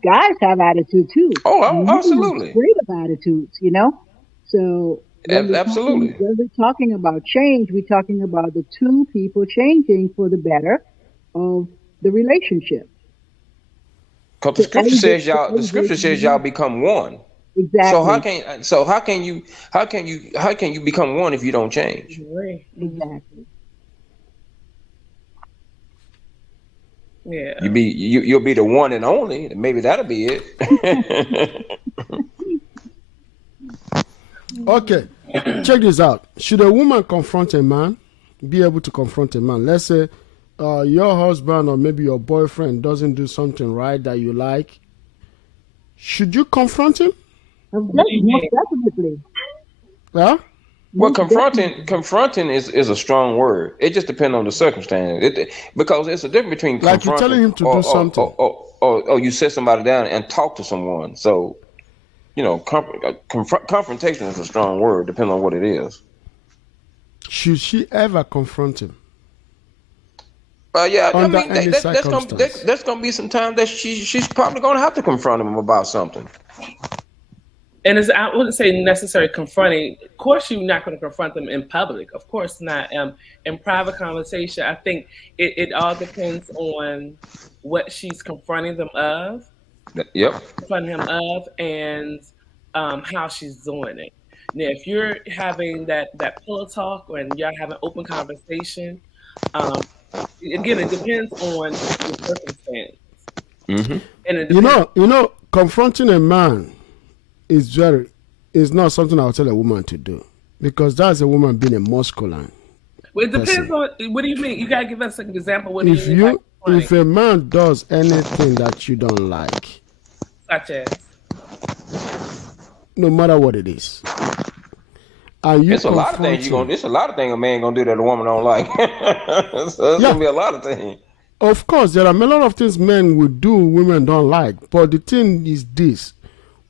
Guys have attitude too. Oh, Men have absolutely. great of attitudes, you know. So Absolutely. when we're talking about change, we're talking about the two people changing for the better of the relationship. Because To the scripture says y'all become one. So exactly, how can you become one if you don't change? Agree. exactly. Yeah. You'll be the one and only. Maybe that'll be it. Okay, check this out. Should a woman confront a man? Be able to confront a man? Let's say your husband or maybe your boyfriend doesn't do something right that you like. Should you confront him? Most mean? definitely. Huh? Well, Most definitely. confronting is a strong word. It just depends on the circumstance. Because it's a difference between Like you're confronting telling him to do something. or you sit somebody down and talk to someone. So, confrontation is a strong word, depending on what it is. Should she ever confront him? Yeah, Under I mean, any circumstance. that's gonna be some time that she's probably gonna have to confront him about something. And I wouldn't say necessarily confronting. Of course, you're not going to confront them in public. Of course not. In private conversation, I think it all depends on what she's confronting them of, Yep. and how she's doing it. Now, if you're having that pillow talk and y'all having open conversation, again, it depends on the circumstance. Mm-hmm. And it depends. Confronting a man is not something I'll tell a woman to do, because that's a woman being a masculine. Well, it depends person. on what do you mean. You gotta give us an example. What do you mean by If confronting? a man does anything that you don't like, Such as no matter what it is, and you It's a lot of confront things him, It's a lot of things a man gonna do that a woman don't like. So it's Yeah. gonna be a lot of things. of course, there are a lot of things men will do women don't like. But the thing is this: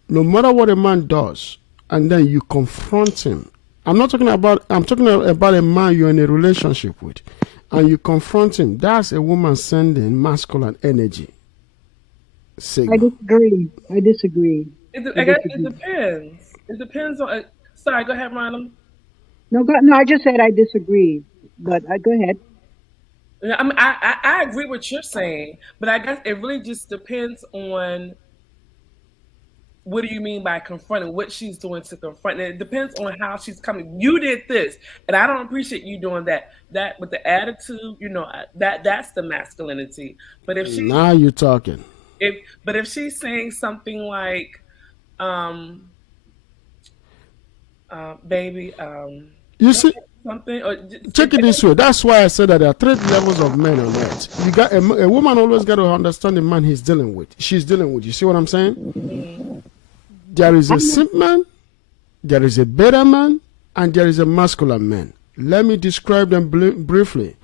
no matter what a man does, and then you confront him. I'm talking about a man you're in a relationship with, and you confront him. That's a woman sending masculine energy I signal. disagree. I disagree. I guess it depends. It depends on. Sorry, go ahead, Ronald. No, I just said I disagree. But go ahead. I mean, I agree with what you're saying, but I guess it really just depends on what do you mean by confronting, what she's doing to confront. And it depends on how she's coming. You did this, and I don't appreciate you doing that. That with the attitude, that's the masculinity. But if Now you're talking. if she's saying something like, baby, You see, something, or check it this way. That's why I said that there are 3 levels of men on earth. You got a woman always got to understand the man she's dealing with. You see what I'm saying? There is a simp man, there is a better man, and there is a masculine man. Let me describe them briefly.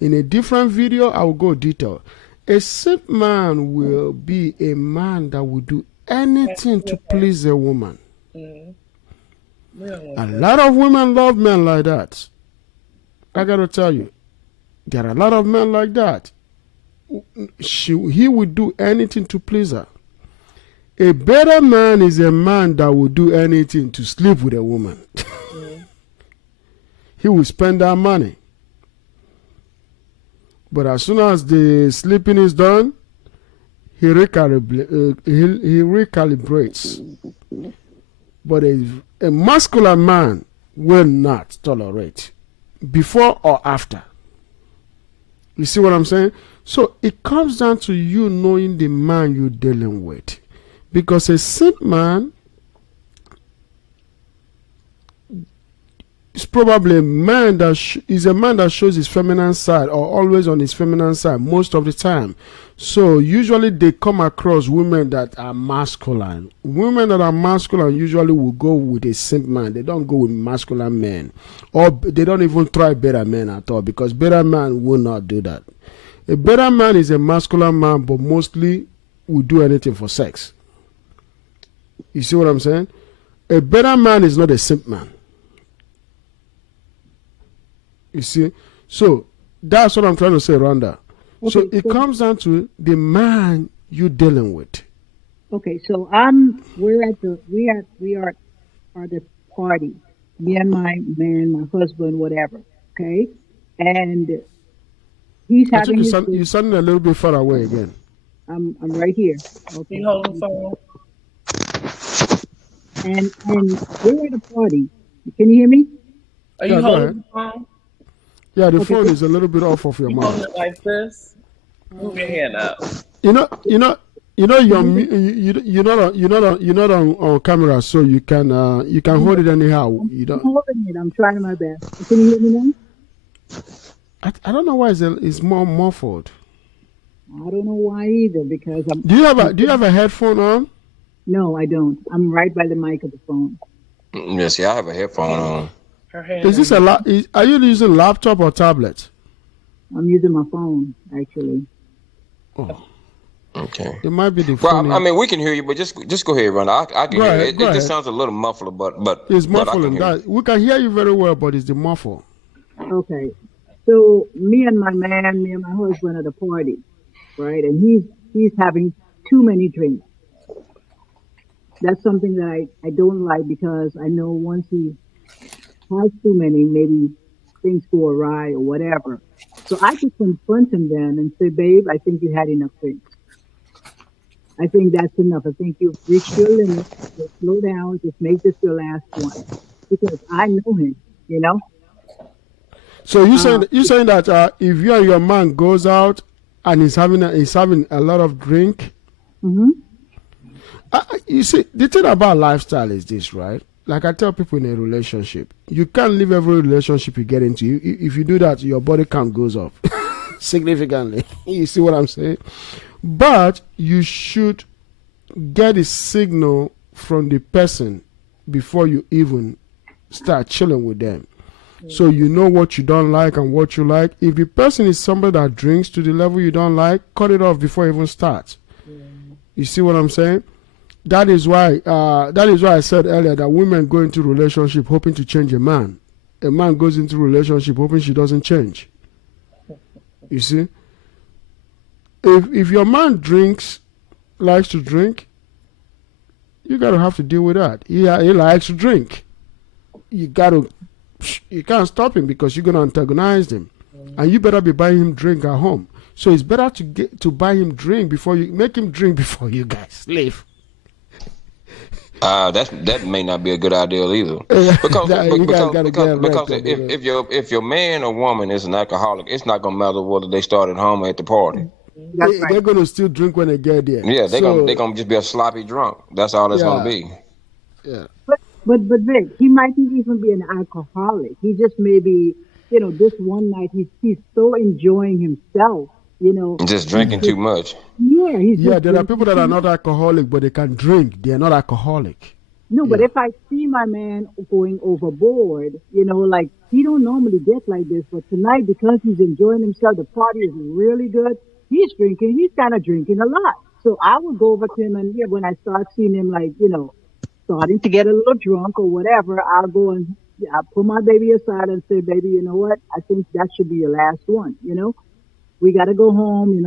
In a different video, I will go detail. A simp man will be a man that will do anything to please a woman. A lot of women love men like that. I gotta tell you, there are a lot of men like that. He would do anything to please her. A better man is a man that will do anything to sleep with a woman. He will spend that money. But as soon as the sleeping is done, he recalibrates. But a masculine man will not tolerate before or after. You see what I'm saying? So it comes down to you knowing the man you're dealing with. Because a simp man is probably a man that shows his feminine side, or always on his feminine side most of the time. So usually they come across women that are masculine. Women that are masculine usually will go with a simp man. They don't go with masculine men, or they don't even try better men at all, because better man will not do that. A better man is a masculine man, but mostly will do anything for sex. You see what I'm saying? A better man is not a simp man. You see? So that's what I'm trying to say, Rhonda. So Okay, it comes down to the man you're dealing with. Okay, so we're at the we are at the party. Me and my man, my husband, whatever. Okay, and he's I think having his you're sounding a little bit far away again. I'm right here. Okay, You hold the phone. and we're at a party. Can you hear me? Are Yeah, you go holding ahead. the phone? Yeah, the Okay. phone is a little bit off of your You holding mouth. it like this? Move your hand up. You're you're not on camera, so you can hold it anyhow. You I'm don't. holding it. I'm trying my best. Can you hear me now? I don't know why it's more muffled. I don't know why either because I'm. Do you have a headphone on? No, I don't. I'm right by the mic of the phone. Yeah, see, I have a headphone on. Her hand. Is this are you using laptop or tablet? I'm using my phone actually. Oh, Okay. it might be the Well, phone. I mean, we can hear you, but just go ahead, Ron. I can Go hear ahead, it. go It just ahead. sounds a little muffled, but It's but I can muffling. hear you. That we can hear you very well, but it's the muffle. Okay. So me and my husband at a party, right? And he's having too many drinks. That's something that I don't like because I know once he has too many, maybe things go awry or whatever. So I could confront him then and say, babe, I think you had enough drinks. I think that's enough. I think you've reached your limit. Just slow down. Just make this your last one. Because I know him, you know? So you saying that if you and your man goes out and he's having a lot of drink, Hmm. you see the thing about lifestyle is this, right? Like I tell people in a relationship, you can't leave every relationship you get into. If you do that, your body count goes up significantly. You see what I'm saying? But you should get a signal from the person before you even start chilling with them. So you know what you don't like and what you like. If the person is somebody that drinks to the level you don't like, cut it off before it even starts. You see what I'm saying? That is why I said earlier that women go into relationship hoping to change a man. A man goes into relationship hoping she doesn't change. You see? If your man likes to drink, you gotta have to deal with that. He likes to drink. You can't stop him because you're gonna antagonize him, and you better be buying him drink at home. So it's better to buy him drink before you make him drink before you guys leave. That may not be a good idea either. Because You guys gotta get because right, if your man or woman is an alcoholic, it's not gonna matter whether they start at home or at the party. That's right. They're gonna still drink when they get there. Yeah, they're So, gonna just be a sloppy drunk. That's all it's gonna be. Yeah. But Vic, he mightn't even be an alcoholic. He just maybe, this one night he's so enjoying himself, Just drinking too much. Yeah, he's Yeah, just there are drinking people that too are much. not alcoholic, but they can drink. They are not alcoholic. No, but Yeah. if I see my man going overboard, like he don't normally get like this, but tonight because he's enjoying himself, the party is really good. He's drinking. He's kind of drinking a lot. So I would go over to him and when I start seeing him starting to get a little drunk or whatever, I'll go and I'll put my baby aside and say, baby, you know what? I think that should be your last one. We got to go home,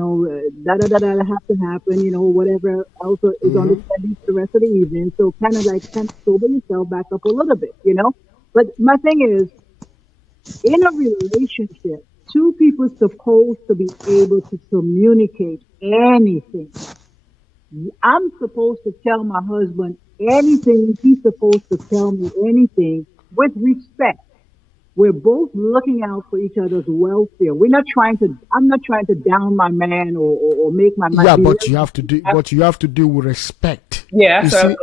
da da da da have to happen, whatever else is on the schedule for the rest of the evening. So kind of sober yourself back up a little bit, But my thing is, in a relationship, two people supposed to be able to communicate anything. I'm supposed to tell my husband anything. He's supposed to tell me anything with respect. We're both looking out for each other's welfare. I'm not trying to down my man or make my man. Yeah, but you have to do with respect. Yeah, You so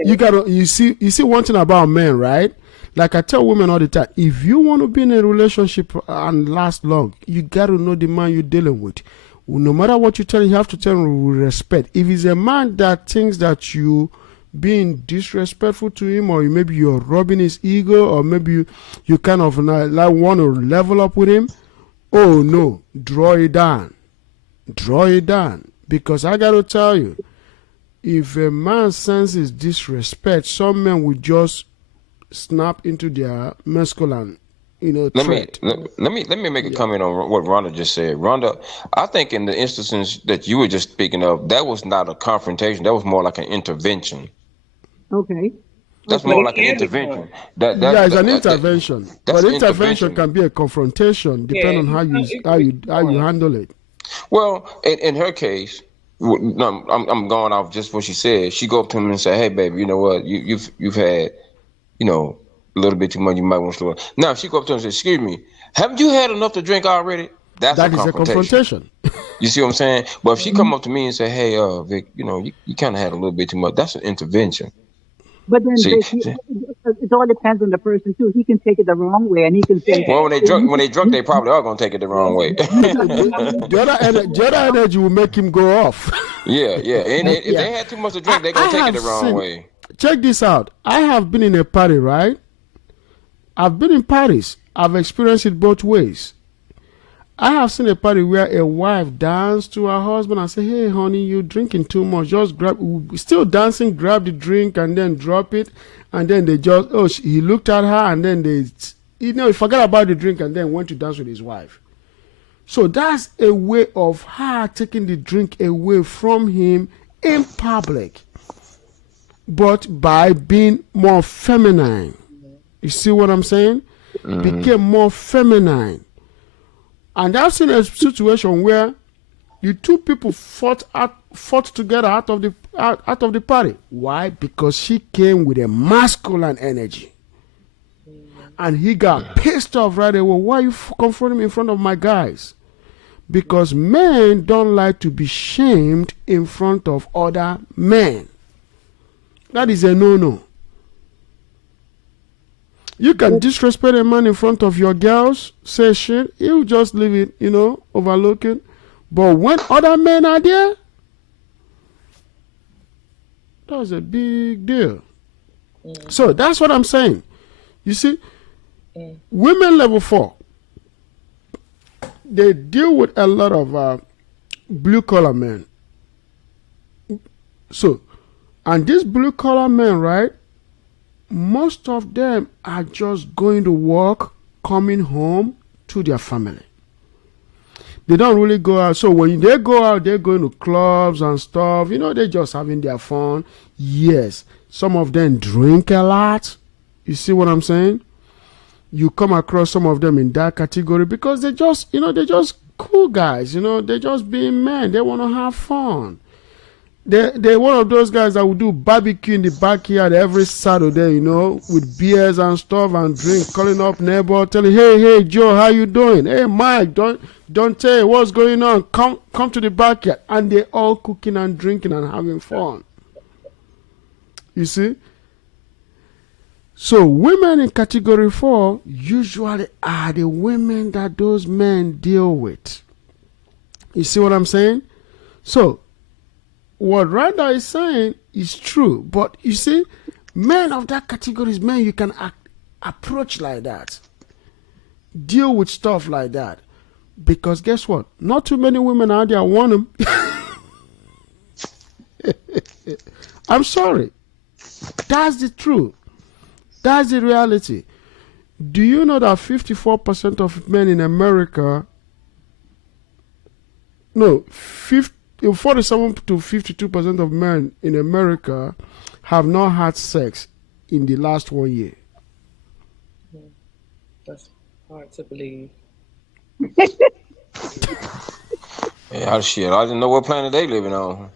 see, you see one thing about men, right? Like I tell women all the time, if you want to be in a relationship and last long, you got to know the man you're dealing with. No matter what you tell him, you have to tell him with respect. If he's a man that thinks that you being disrespectful to him, or maybe you're robbing his ego, or maybe you kind of like want to level up with him, oh no, draw it down. draw it down. Because I got to tell you, if a man senses disrespect, some men will just snap into their masculine, Let me trait. let me make a comment on what Rhonda just said. Rhonda, I think in the instances that you were just speaking of, that was not a confrontation. That was more like an intervention. Okay. That's Okay. more like an intervention. Yeah, it's an intervention. That's But an intervention intervention. can be a confrontation, depending on how you handle it. Well, in her case, no, I'm going off just what she said. She go up to him and say, "Hey, baby, you know what? You've had, a little bit too much. You might want to slow down." Now, if she go up to him and say, "Excuse me, haven't you had enough to drink already?" That's That a is a confrontation. confrontation. You see what I'm saying? But if she come up to me and say, "Hey, Vic, you kind of had a little bit too much," that's an intervention. But then See, it all depends on the person too. He can take it the wrong way, and he can say, well, when they drunk, they probably are gonna take it the wrong way. The other energy will make him go off. Yeah. And if Yeah. they had too much to drink, they're gonna take it the wrong way. Check this out. I have been in a party, right? I've been in parties. I've experienced it both ways. I have seen a party where a wife danced to her husband and say, "Hey, honey, you drinking too much. Just still dancing, grab the drink and then drop it." And then they just, he looked at her and then he forgot about the drink and then went to dance with his wife. So that's a way of her taking the drink away from him in public, but by being more feminine. You see what I'm saying? Became more feminine. And I've seen a situation where the two people fought together out of the party. Why? Because she came with a masculine energy, and he got pissed off right away. "Why are you confronting me in front of my guys?" Because men don't like to be shamed in front of other men. That is a no-no. You can disrespect a man in front of your girls, say shit, he'll just leave it, overlook it. But when other men are there, that's a big deal. So that's what I'm saying. You see, women level 4, they deal with a lot of blue collar men. So, and these blue collar men, right? Most of them are just going to work, coming home to their family. They don't really go out. So when they go out, they're going to clubs and stuff. They're just having their fun. Yes, some of them drink a lot. You see what I'm saying? You come across some of them in that category because they're just cool guys. They're just being men. They want to have fun. They're one of those guys that will do barbecue in the backyard every Saturday, with beers and stuff and drink, calling up neighbor, telling, hey, Joe, how you doing? Hey, Mike, don't tell you what's going on. Come to the backyard. And they're all cooking and drinking and having fun. You see? So women in category 4 usually are the women that those men deal with. You see what I'm saying? So what Rhonda is saying is true, but you see, men of that category is men you can approach like that, deal with stuff like that, because guess what? Not too many women out there want them. I'm sorry. That's the truth. That's the reality. Do you know that 54% of men in America, 47 to 52% of men in America have not had sex in the last 1 year? That's hard to believe. Yeah, shit. I didn't know what planet they living on.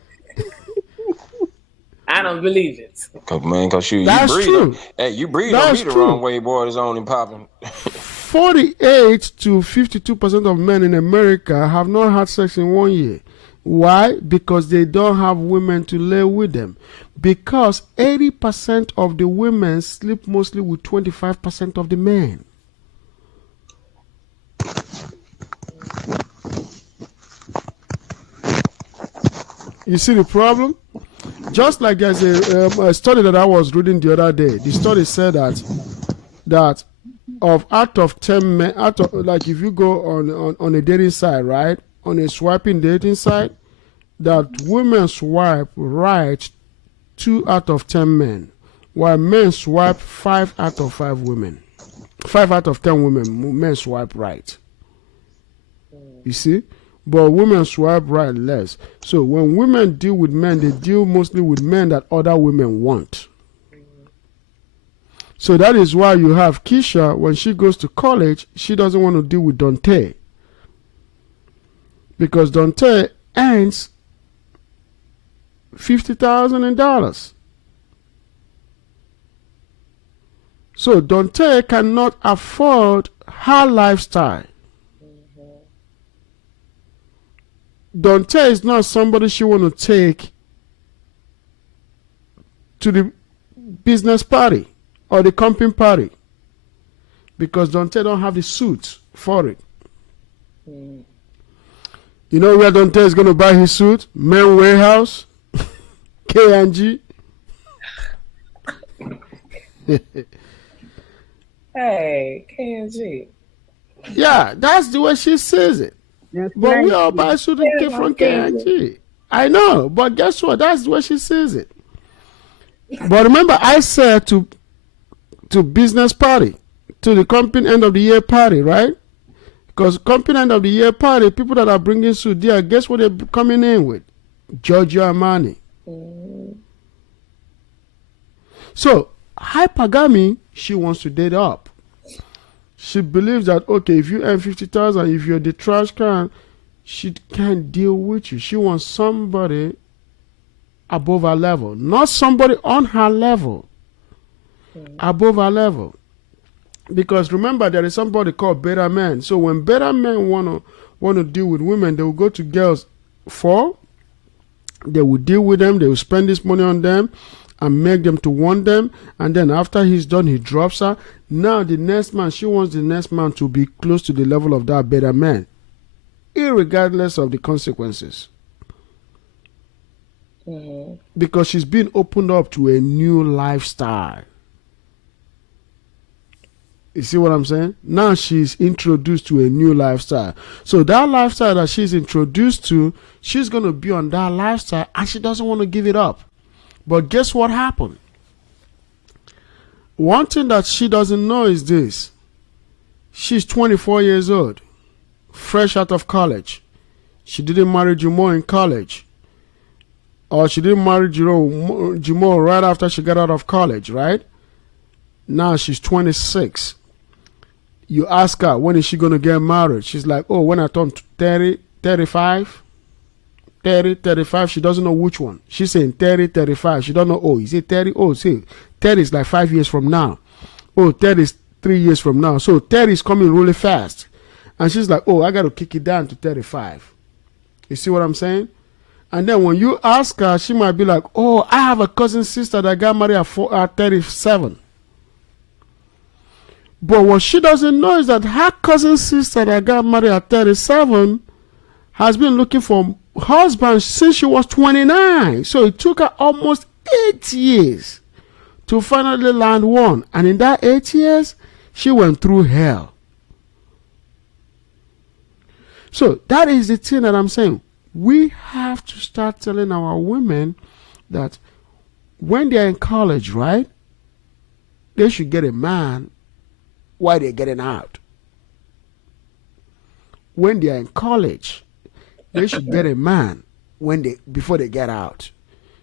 I don't believe it. Cause you That's breathe. true. Hey, you breathe on That's me the true. wrong way, boy. It's on and popping. 48 to 52% of men in America have not had sex in 1 year. Why? Because they don't have women to lay with them. Because 80% of the women sleep mostly with 25% of the men. You see the problem? Just like there's a study that I was reading the other day. The study said that out of 10 men, like if you go on a dating site, right? on a swiping dating site that women swipe right 2 out of 10 men, while men swipe 5 out of 5 women. 5 out of 10 women, men swipe right. You see? But women swipe right less. So when women deal with men, they deal mostly with men that other women want. So that is why you have Keisha, when she goes to college, she doesn't want to deal with Dante. Because Dante earns $50,000. So Dante cannot afford her lifestyle. Dante is not somebody she want to take to the business party or the company party, because Dante don't have the suit for it. You know where Dante is going to buy his suit? Men Warehouse, K&G. Hey, KNG. Yeah, that's the way she sees it. That's But right. we all buy suit and get from K&G. I know, but guess what? That's the way she sees it. But remember, I said to business party, to the company end of the year party, right? Because company end of the year party, people that are bringing suit there, guess what they're coming in with? Giorgio Armani. So hypergamy, she wants to date up. She believes that, okay, if you earn 50,000, if you're the trash can, she can't deal with you. She wants somebody above her level, not somebody on her level, above her level. Because remember, there is somebody called beta men. So when beta men want to deal with women, they will go to girls for, they will deal with them, they will spend this money on them and make them to want them, and then after he's done, he drops her. Now the next man, she wants the next man to be close to the level of that better man, irregardless of the consequences. Because she's been opened up to a new lifestyle. You see what I'm saying? Now she's introduced to a new lifestyle. So that lifestyle that she's introduced to, she's going to be on that lifestyle and she doesn't want to give it up. But guess what happened? One thing that she doesn't know is this. She's 24 years old, fresh out of college. She didn't marry Jumo in college. Or she didn't marry Jumo right after she got out of college, right? Now she's 26. You ask her, when is she going to get married? She's like, oh, when I turn 30, 35. 30, 35, she doesn't know which one. She's saying 30, 35. She don't know, oh, is it 30? Oh, see, 30 is like 5 years from now. Oh, 30 is 3 years from now. So 30 is coming really fast. And she's like, oh, I got to kick it down to 35. You see what I'm saying? And then when you ask her, she might be like, oh, I have a cousin sister that got married at 37. But what she doesn't know is that her cousin sister that got married at 37 has been looking for husband since she was 29. So it took her almost 8 years to finally land one. And in that 8 years, she went through hell. So that is the thing that I'm saying. We have to start telling our women that when they're in college, right, they should get a man while they're getting out. When they're in college, they should get a man before they get out.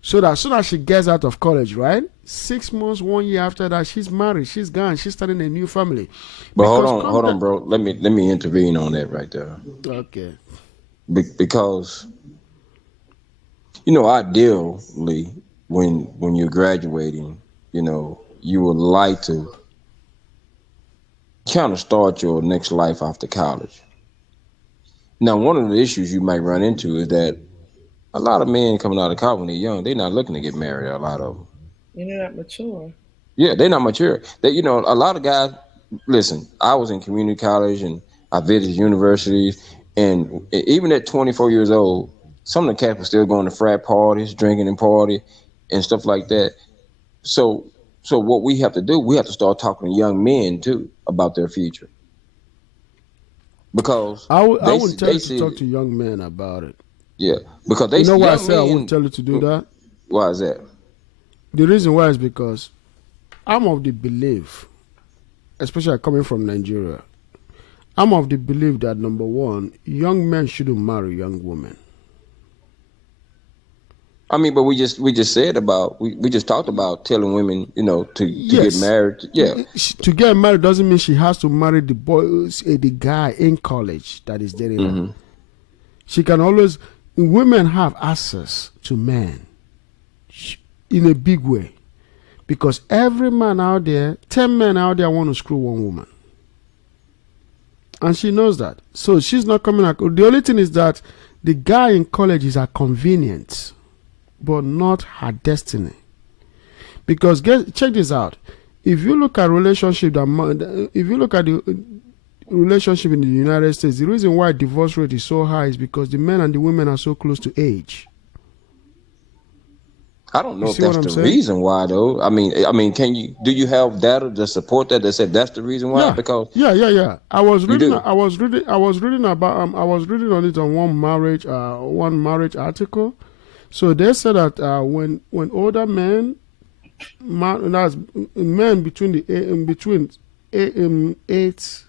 So that as soon as she gets out of college, right? 6 months, 1 year after that, she's married, she's gone, she's starting a new family. But hold on, bro. Let me intervene on that right there. Okay. Because ideally, when you're graduating, you would like to kind of start your next life after college. Now, one of the issues you might run into is that a lot of men coming out of college when they're young, they're not looking to get married. A lot of them. You're not mature. Yeah, they're not mature. A lot of guys. Listen, I was in community college and I visited universities, and even at 24 years old, some of the cats were still going to frat parties, drinking and party, and stuff like that. So what we have to do, we have to start talking to young men too about their future. because I they wouldn't tell they you to see talk to young men about it. yeah, because they You know why I young say I men. wouldn't tell you to do that? Why is that? The reason why is because I'm of the belief, especially coming from Nigeria, I'm of the belief that number one, young men shouldn't marry young women. I mean, but we just said about we just talked about telling women, to get Yes. married. Yeah, To get married doesn't mean she has to marry the boy, the guy in college that is dating her. She can always, women have access to men in a big way. Because every man out there, 10 men out there want to screw one woman. And she knows that. So she's not coming out. The only thing is that the guy in college is her convenience, but not her destiny. Because check this out. If you look at if you look at the relationship in the United States, the reason why divorce rate is so high is because the men and the women are so close to age. I don't know You if see what that's I'm the saying? reason why though. I mean, do you have data to support that said that's the reason why? Yeah, Because yeah. I was you reading. do. I was reading about. I was reading on it on one marriage article. So they said that when older men, that's men between eight.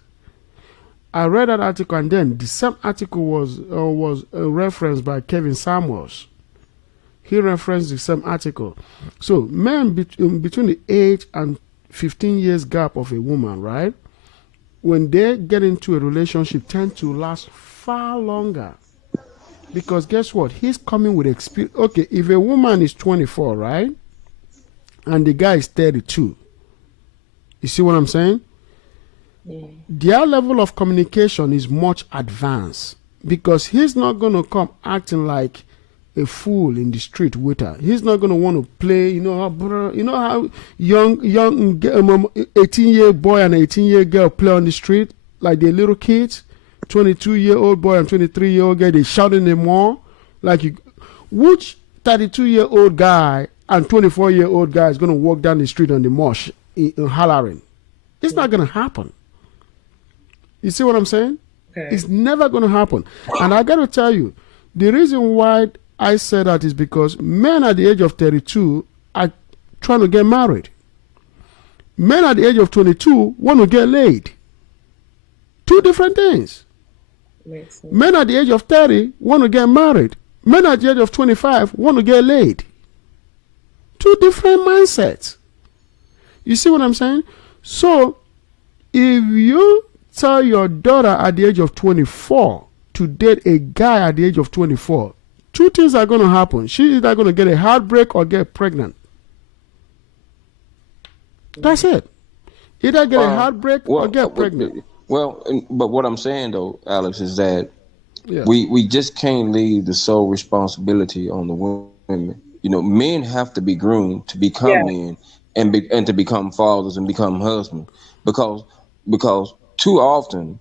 I read that article, and then the same article was referenced by Kevin Samuels. He referenced the same article. So men between the age and 15 years gap of a woman, right? When they get into a relationship, tend to last far longer. Because guess what? He's coming with experience. Okay, if a woman is 24, right? And the guy is 32. You see what I'm saying? Their level of communication is much advanced. Because he's not going to come acting like a fool in the street with her. He's not going to want to play, how young 18-year boy and 18-year girl play on the street like they're little kids. 22-year-old boy and 23-year-old girl, they shouting them more. Which 32-year-old guy and 24-year-old guy is going to walk down the street on the marsh hollering? It's not going to happen. You see what I'm saying? Okay. It's never going to happen. And I got to tell you, the reason why I say that is because men at the age of 32 are trying to get married. Men at the age of 22 want to get laid. Two different things. Makes sense. Men at the age of 30 want to get married. Men at the age of 25 want to get laid. Two different mindsets. You see what I'm saying? So, if you tell your daughter at the age of 24 to date a guy at the age of 24, two things are going to happen. She's either going to get a heartbreak or get pregnant. That's it. Either get a heartbreak or get pregnant. But what I'm saying though, Alex, is that Yeah. we just can't leave the sole responsibility on the women. Men have to be groomed to become Yeah. men and to become fathers and become husbands. Because too often,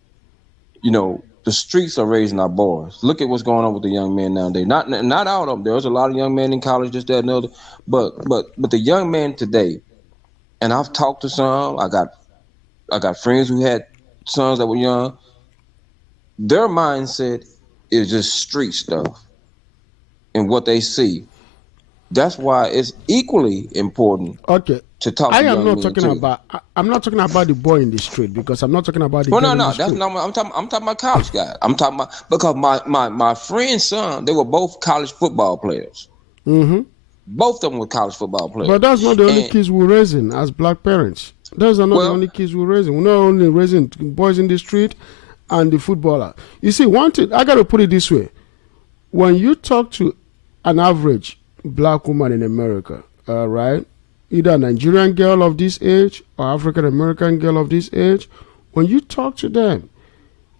the streets are raising our boys. Look at what's going on with the young men nowadays. Not all of them. There's a lot of young men in college, this, that, and the other. But the young men today, and I've talked to some. I got friends who had sons that were young. Their mindset is just street stuff and what they see. That's why it's equally important Okay. to talk I to am young not men talking too. about. I'm not talking about the boy in the street because I'm not talking about the Well, girl in no, the that's street. not. I'm talking about college guys. I'm talking about because my friend's son, they were both college football players. Mm-hmm. Both of them were college football players. But that's not the only And- kids we're raising as black parents. Those are not the Well- only kids we're raising. We're not only raising boys in the street and the footballer. You see, one thing, I got to put it this way. When you talk to an average black woman in America, right, either a Nigerian girl of this age or African American girl of this age, when you talk to them,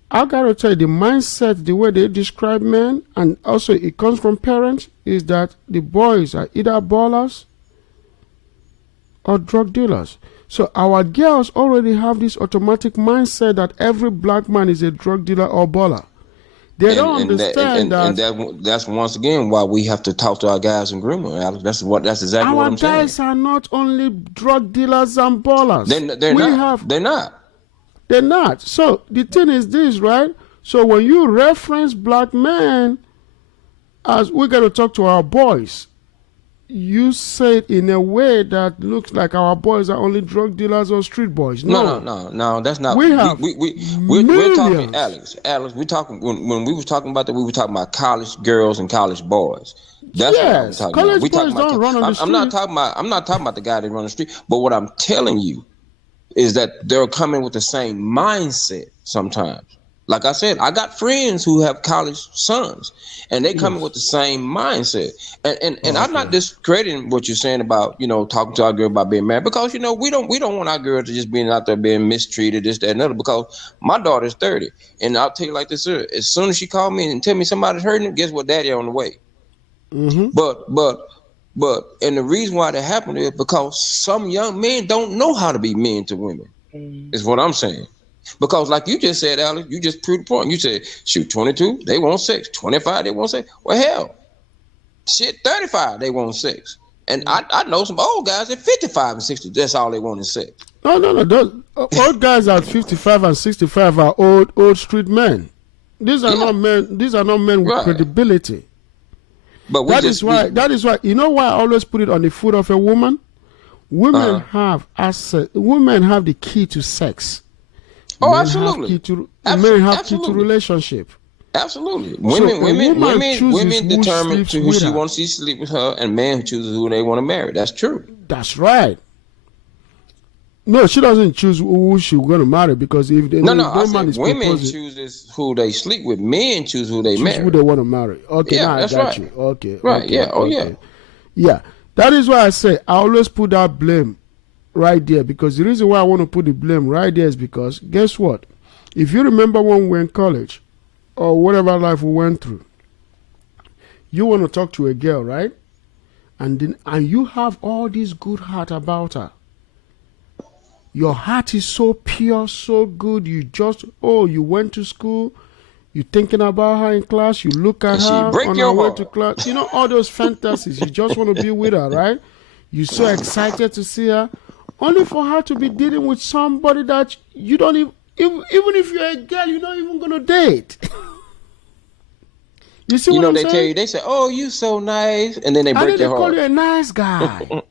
I gotta tell you, the mindset, the way they describe men, and also it comes from parents, is that the boys are either ballers or drug dealers. So our girls already have this automatic mindset that every black man is a drug dealer or baller. They don't understand that's once again why we have to talk to our guys and groom them, Alex. That's exactly what our I'm saying. guys are not only drug dealers and ballers. They're We not. have They're not. They're not. So the thing is this, right? So when you reference black men, as we're going to talk to our boys, you say it in a way that looks like our boys are only drug dealers or street boys. No. That's not. We have We're talking, millions. Alex. We're talking when we was talking about that. We were talking about college girls and college boys. That's what I'm Yes, talking about. college We boys talking about. don't run on the I'm not street. talking about. I'm not talking about the guy that run the street. But what I'm telling you is that they're coming with the same mindset sometimes. Like I said, I got friends who have college sons, and they coming with the same mindset. And I'm not discrediting what you're saying about, you know, talking to our girl about being married, because, you know, we don't want our girls to just being out there being mistreated, this, that, and other. Because my daughter's 30, and I'll tell you like this, sir, as soon as she called me and tell me somebody's hurting, guess what, daddy on the way. Mm-hmm. But and the reason why that happened is because some young men don't know how to be men to women. Is what I'm saying. Because like you just said, Alex, you just proved the point. You said, shoot, 22, they want sex. 25, they want sex. Well, hell, shit, 35, they want sex. And I know some old guys at 55 and 60, that's all they want is sex. No. Those old guys at 55 and 65 are old street men. These are not men. These are not men with credibility. But that is why. You know why I always put it on the foot of a woman. Women have access. Women have the key to sex. Oh, men absolutely. Men have key to relationship. Absolutely. So Women determine who she wants to sleep with her, and men chooses who they want to marry. That's true. That's right. No, she doesn't choose who she's going to marry, because if they I said women chooses who they sleep with. Men choose who they marry. Who they want to marry. Okay, yeah, now that's I got right. you. Okay. Right. Okay, yeah. Oh, okay. yeah. Yeah. That is why I say I always put that blame right there, because the reason why I want to put the blame right there is because guess what? If you remember when we were in college or whatever life we went through, you want to talk to a girl, right? And you have all this good heart about her. Your heart is so pure, so good. You went to school, you're thinking about her in class, you look at her on her way to class. You know, all those fantasies. You just want to be with her, right? You're so excited to see her, only for her to be dealing with somebody that you don't even if you're a girl, you're not even going to date. You see what I'm saying? Tell you, they say, oh, you so nice, and then they break your heart. They call you a nice guy.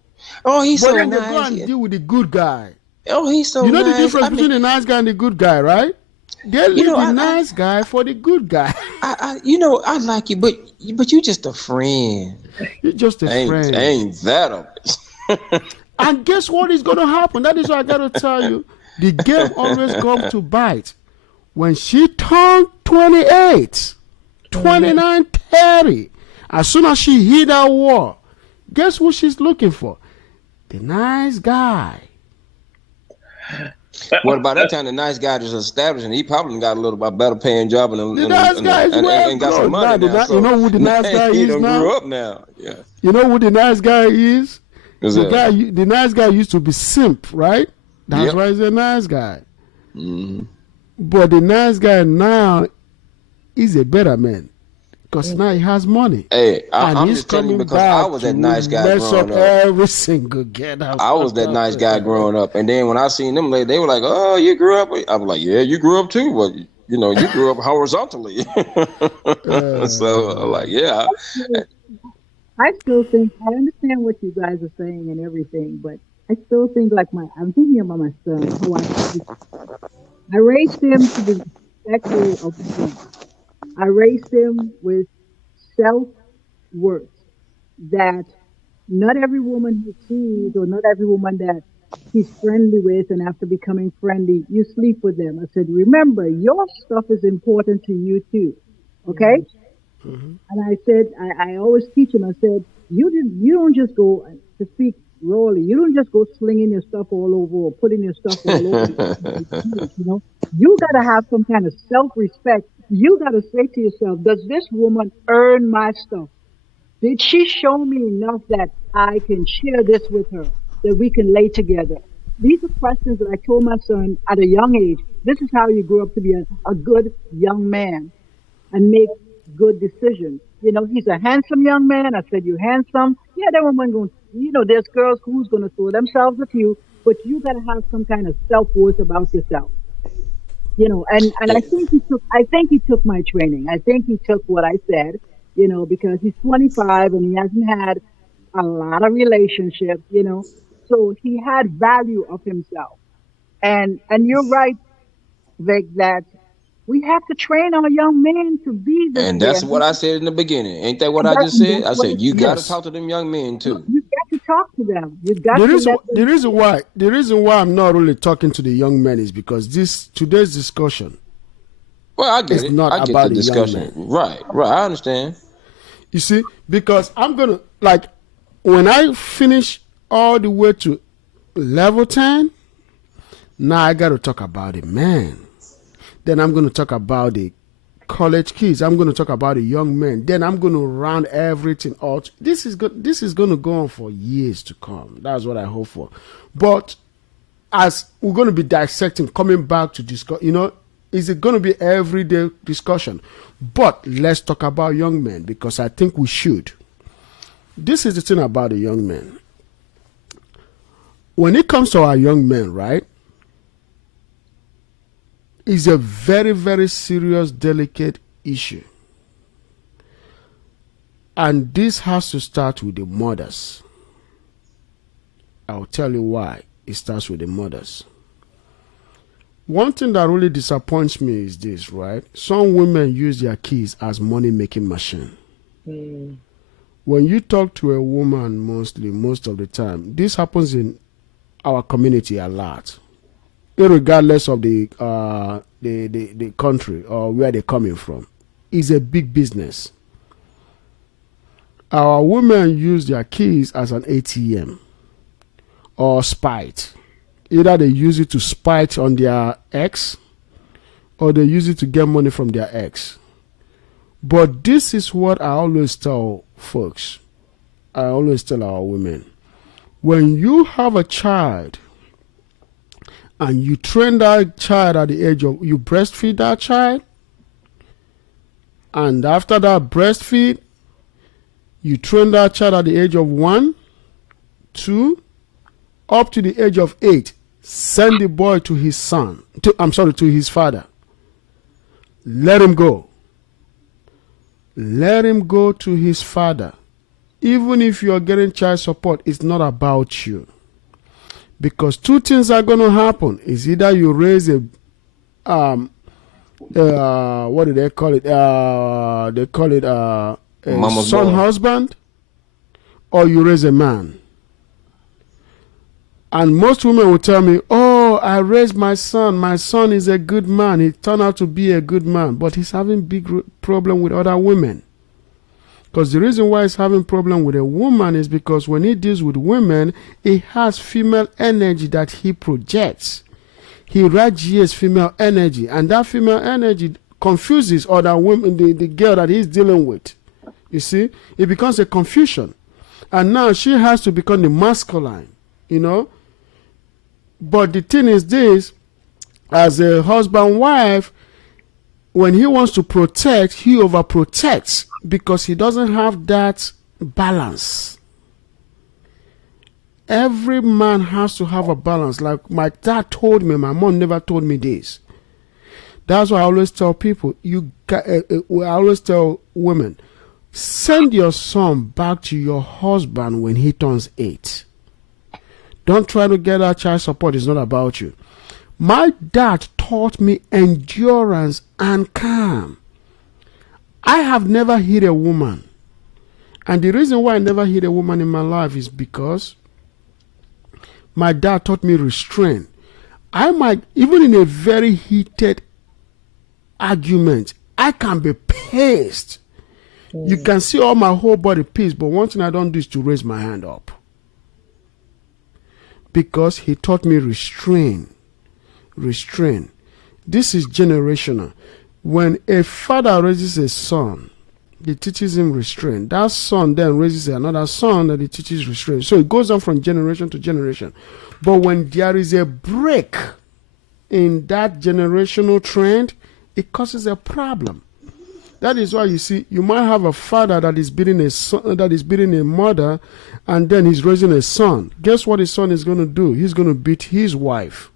Oh, he's so then nice. They go and deal with the good guy. Oh, he's so nice. You know the difference between the nice guy and the good guy, right? They leave the nice guy for the good guy. I like you, but you just a friend. You're just a friend. Ain't that a And guess what is going to happen? That is what I got to tell you. The game always comes to bite. When she turned 28, 29, 30, as soon as she hit that wall, guess what she's looking for? The nice guy. What about that time the nice guy is established, and he probably got a little bit better paying job and got some money now. You know who the nice guy is now? He grew up now. Yeah. You know who the nice guy is? The nice guy used to be simp, right? That's why he's a nice guy. Mm-hmm. But the nice guy now is a better man, because now he has money. Hey, I'm just telling you, because I was that nice guy growing up. Every single girl. I was that nice guy growing up, and then when I seen them, they were like, "Oh, you grew up." I was like, "Yeah, you grew up too." But you grew up horizontally. So I'm like, yeah. I still think I understand what you guys are saying and everything, but I still think I'm thinking about my son. I raised him to be respectful of him. I raised him with self-worth, that not every woman he sees or not every woman that he's friendly with, and after becoming friendly, you sleep with them. I said, remember, your stuff is important to you too, okay? Mm-hmm. And I said, I always teach him, I said, you don't just go, to speak rawly, you don't just go slinging your stuff all over or putting your stuff all over. You got to have some kind of self-respect. You got to say to yourself, does this woman earn my stuff? Did she show me enough that I can share this with her, that we can lay together? These are questions that I told my son at a young age. This is how you grow up to be a good young man and make good decisions. He's a handsome young man. I said, you handsome? Yeah, that woman going, there's girls who's going to throw themselves at you, but you got to have some kind of self-worth about yourself. And I think he took my training. I think he took what I said, because he's 25 and he hasn't had a lot of relationships, so he had value of himself. And you're right, Vic, that we have to train our young men to be this And way. that's what I said in the beginning. Ain't that what And I just said? I that's what said it you got to Yes. talk to them young men too. you got to talk to them. You got The to reason, let them. the reason why I'm not really talking to the young men is because today's discussion, Well, I get It's it. not I get about the the young discussion. man. Right. I understand. you see, because I'm gonna like when I finish all the way to level 10, now I got to talk about the man. Then I'm going to talk about the college kids. I'm going to talk about the young men. Then I'm going to round everything out. This is good. This is going to go on for years to come. That's what I hope for. But as we're going to be dissecting, coming back to discuss, is it going to be everyday discussion? But let's talk about young men because I think we should. This is the thing about the young men. When it comes to our young men, right? It's a very, very serious, delicate issue. And this has to start with the mothers. I'll tell you why it starts with the mothers. One thing that really disappoints me is this, right? Some women use their kids as money-making machine. When you talk to a woman most of the time, this happens in our community a lot. Regardless of the country or where they're coming from, it's a big business. Our women use their kids as an ATM or spite. Either they use it to spite on their ex or they use it to get money from their ex. But this is what I always tell folks. I always tell our women. When you have a child and you train that child at the age of, you breastfeed that child, and after that breastfeed, you train that child at the age of 1, 2, up to the age of 8. Send the boy to his to his father. Let him go. Let him go to his father. Even if you are getting child support, it's not about you. Because two things are going to happen. Is either you raise a what do they call it? They call it a Mama's son boy. husband, or you raise a man. And most women will tell me, "Oh, I raised my son. My son is a good man. He turned out to be a good man, but he's having big problem with other women." Because the reason why he's having problem with a woman is because when he deals with women, he has female energy that he projects. He radiates female energy, and that female energy confuses other women, the girl that he's dealing with. You see, it becomes a confusion. And now she has to become the masculine, But the thing is this, as a husband wife, when he wants to protect, he overprotects because he doesn't have that balance. Every man has to have a balance. Like my dad told me, my mom never told me this. That's why I always tell people, I always tell women, send your son back to your husband when he turns 8. Don't try to get that child support. It's not about you. My dad taught me endurance and calm. I have never hit a woman. And the reason why I never hit a woman in my life is because my dad taught me restraint. I might, even in a very heated argument, I can be pissed. You can see all my whole body pissed, but one thing I don't do is to raise my hand up. Because he taught me restraint. Restraint. This is generational. When a father raises a son, he teaches him restraint. That son then raises another son that he teaches restraint. So it goes on from generation to generation. But when there is a break in that generational trend, it causes a problem. That is why you see, you might have a father that is beating a son, that is beating a mother, and then he's raising a son. Guess what his son is going to do? He's going to beat his wife.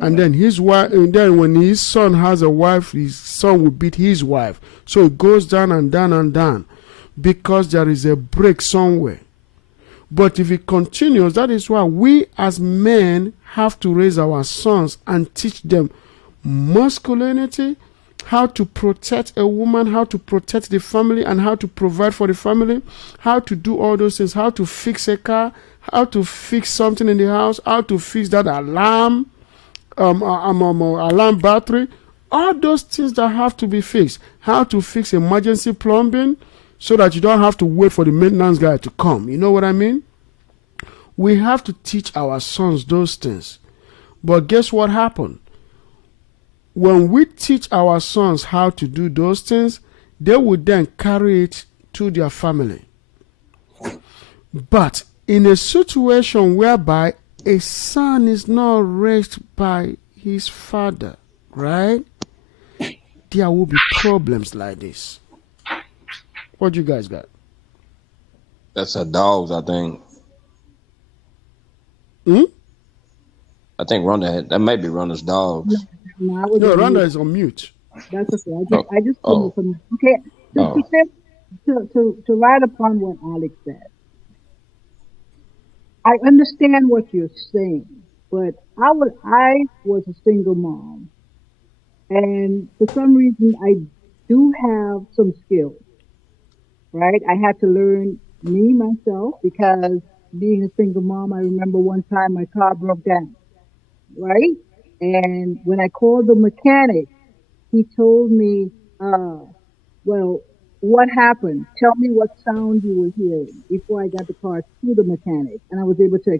And then his wife, and then when his son has a wife, his son will beat his wife. So it goes down and down and down because there is a break somewhere. But if it continues, that is why we as men have to raise our sons and teach them masculinity, how to protect a woman, how to protect the family, and how to provide for the family, how to do all those things, how to fix a car, how to fix something in the house, how to fix that alarm, alarm battery, all those things that have to be fixed, how to fix emergency plumbing so that you don't have to wait for the maintenance guy to come. You know what I mean? We have to teach our sons those things. But guess what happened? When we teach our sons how to do those things, they will then carry it to their family. But in a situation whereby a son is not raised by his father, right? There will be problems like this. What you guys got? That's a dogs, I think. I think Rhonda that might be Rhonda's dogs. No, No, Rhonda is on mute. That's okay. I just came from okay. To ride upon what Alex said, I understand what you're saying, but I was a single mom, and for some reason I do have some skills. Right, I had to learn me myself because being a single mom, I remember one time my car broke down. Right, and when I called the mechanic, he told me, well, what happened? Tell me what sound you were hearing before I got the car to the mechanic. And I was able to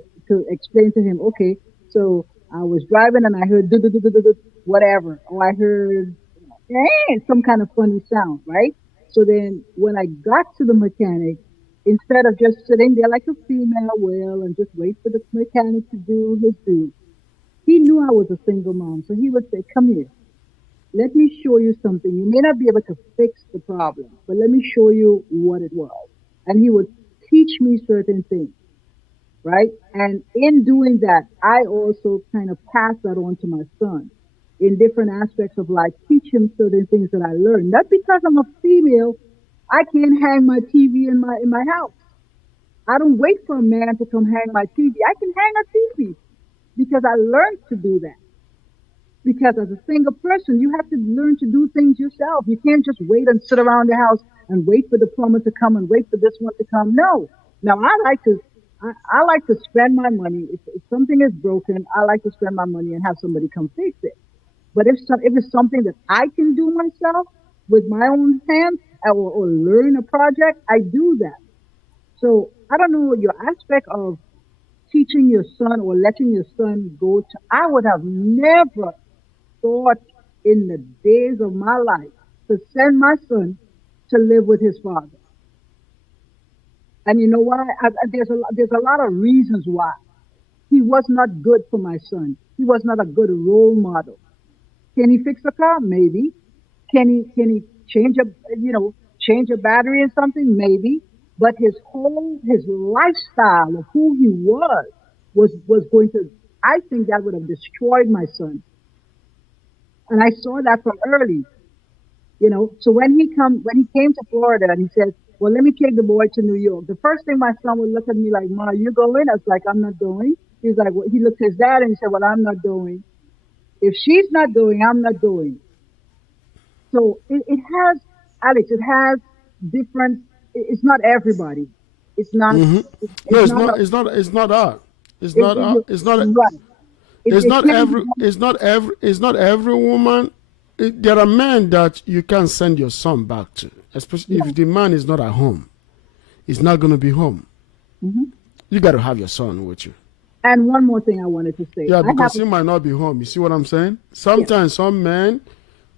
explain to him, okay, so I was driving and I heard whatever, or I heard some kind of funny sound, right? So then when I got to the mechanic, instead of just sitting there like a female whale and just wait for the mechanic to do his due, he knew I was a single mom. So he would say, come here. Let me show you something. You may not be able to fix the problem, but let me show you what it was. And he would teach me certain things, right? And in doing that, I also kind of passed that on to my son in different aspects of life, teach him certain things that I learned. Not because I'm a female, I can't hang my TV in my house. I don't wait for a man to come hang my TV. I can hang a TV because I learned to do that. Because as a single person, you have to learn to do things yourself. You can't just wait and sit around the house and wait for the plumber to come and wait for this one to come. No. Now I like to spend my money. If something is broken, I like to spend my money and have somebody come fix it. But if it's something that I can do myself with my own hands or learn a project, I do that. So I don't know your aspect of teaching your son or letting your son go to. I would have never thought in the days of my life to send my son to live with his father. And you know why? There's a lot of reasons why. He was not good for my son. He was not a good role model. Can he fix a car? Maybe. Can he change a battery or something? Maybe. But his lifestyle of who he was going to, I think that would have destroyed my son. And I saw that from early, So when he came to Florida and he said, well, let me take the boy to New York. The first thing my son would look at me like, Ma, you going? I was like, I'm not going. He's like, well, he looked at his dad and he said, well, I'm not going. If she's not going, I'm not going. So it has, Alex, it has different, it's not everybody. It's not. Mm-hmm. It's not. It's not art. It's not art. It's not. Right. It's not every woman. There are men that you can't send your son back to, especially if the man is not at home. He's not going to be home. Mm-hmm. You got to have your son with you. And one more thing I wanted to say. Yeah, because he might not be home. You see what I'm saying? Sometimes some men,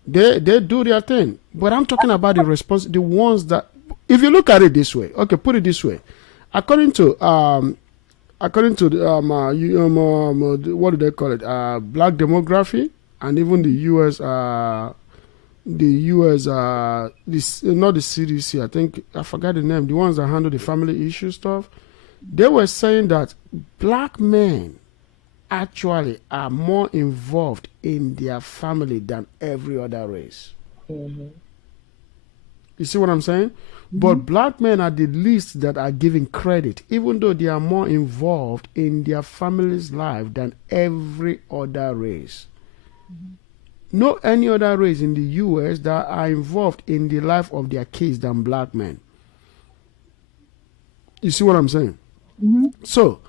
they do their thing. But I'm talking about the ones that, if you look at it this way, okay, put it this way. According to what do they call it? Black demography, and even the U.S. Not the CDC. I think I forgot the name. The ones that handle the family issue stuff. They were saying that black men actually are more involved in their family than every other race. Mhm. You see what I'm saying? But black men are the least that are given credit, even though they are more involved in their family's life than every other race. No any other race in the US that are involved in the life of their kids than black men. You see what I'm saying? So,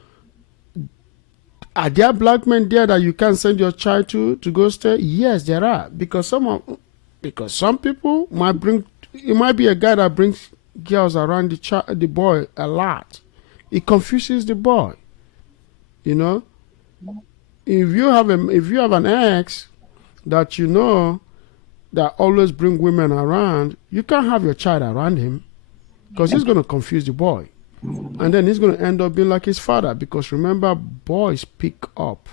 are there black men there that you can send your child to go stay? Yes, there are. Because some people might bring, it might be a guy that brings girls around the boy a lot. It confuses the boy. You know, if you have an ex that you know that always bring women around, you can't have your child around him because he's going to confuse the boy. And then he's going to end up being like his father, because remember, boys pick up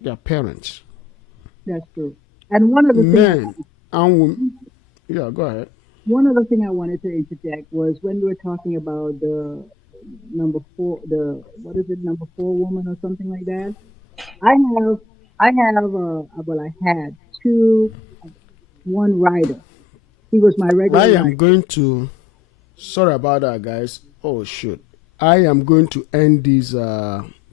their parents. That's true. And one other thing, Men and women. Yeah, go ahead. one other thing I wanted to interject was when we were talking about the number 4, what is it, number 4 woman or something like that. I had one rider. He was my I regular am rider. going to, sorry about that, guys. Oh, shoot. I am going to end this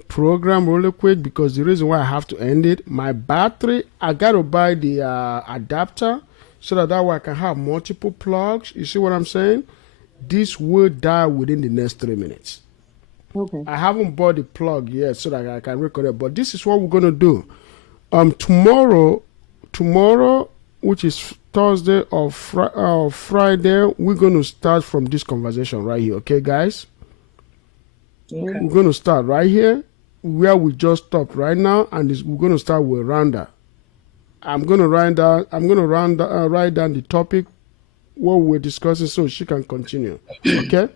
program really quick, because the reason why I have to end it, my battery, I got to buy the adapter so that way I can have multiple plugs. You see what I'm saying? This will die within the next 3 minutes. Okay. I haven't bought the plug yet so that I can record it, but this is what we're going to do. Tomorrow, which is Thursday or Friday, we're going to start from this conversation right here. Okay, guys? Okay. We're going to start right here where we just stopped right now, and we're going to start with Rhonda. I'm going to write down the topic what we're discussing so she can continue. Okay?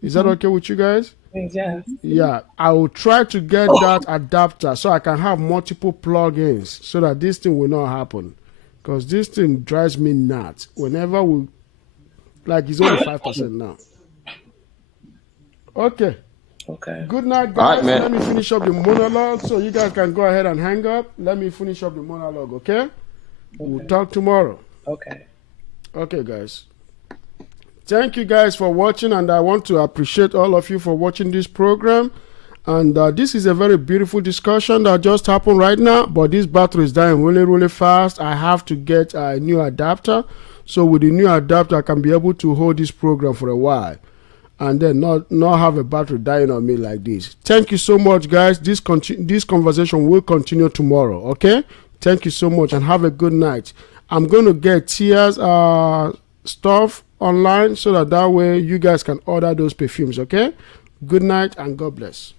Is that okay with you guys? Yeah. Yeah, I will try to get that adapter so I can have multiple plugins so that this thing will not happen. Because this thing drives me nuts. Whenever it's only 5% now. Okay. Okay. Good night, All guys. right, man. Let me finish up the monologue so you guys can go ahead and hang up. Let me finish up the monologue, okay? We'll talk tomorrow. Okay. Okay, guys. Thank you guys for watching, and I want to appreciate all of you for watching this program. And this is a very beautiful discussion that just happened right now, but this battery is dying really, really fast. I have to get a new adapter. So with the new adapter, I can be able to hold this program for a while and then not have a battery dying on me like this. Thank you so much, guys. This conversation will continue tomorrow, okay? Thank you so much, and have a good night. I'm going to get Tia's stuff online so that way you guys can order those perfumes, okay? Good night and God bless.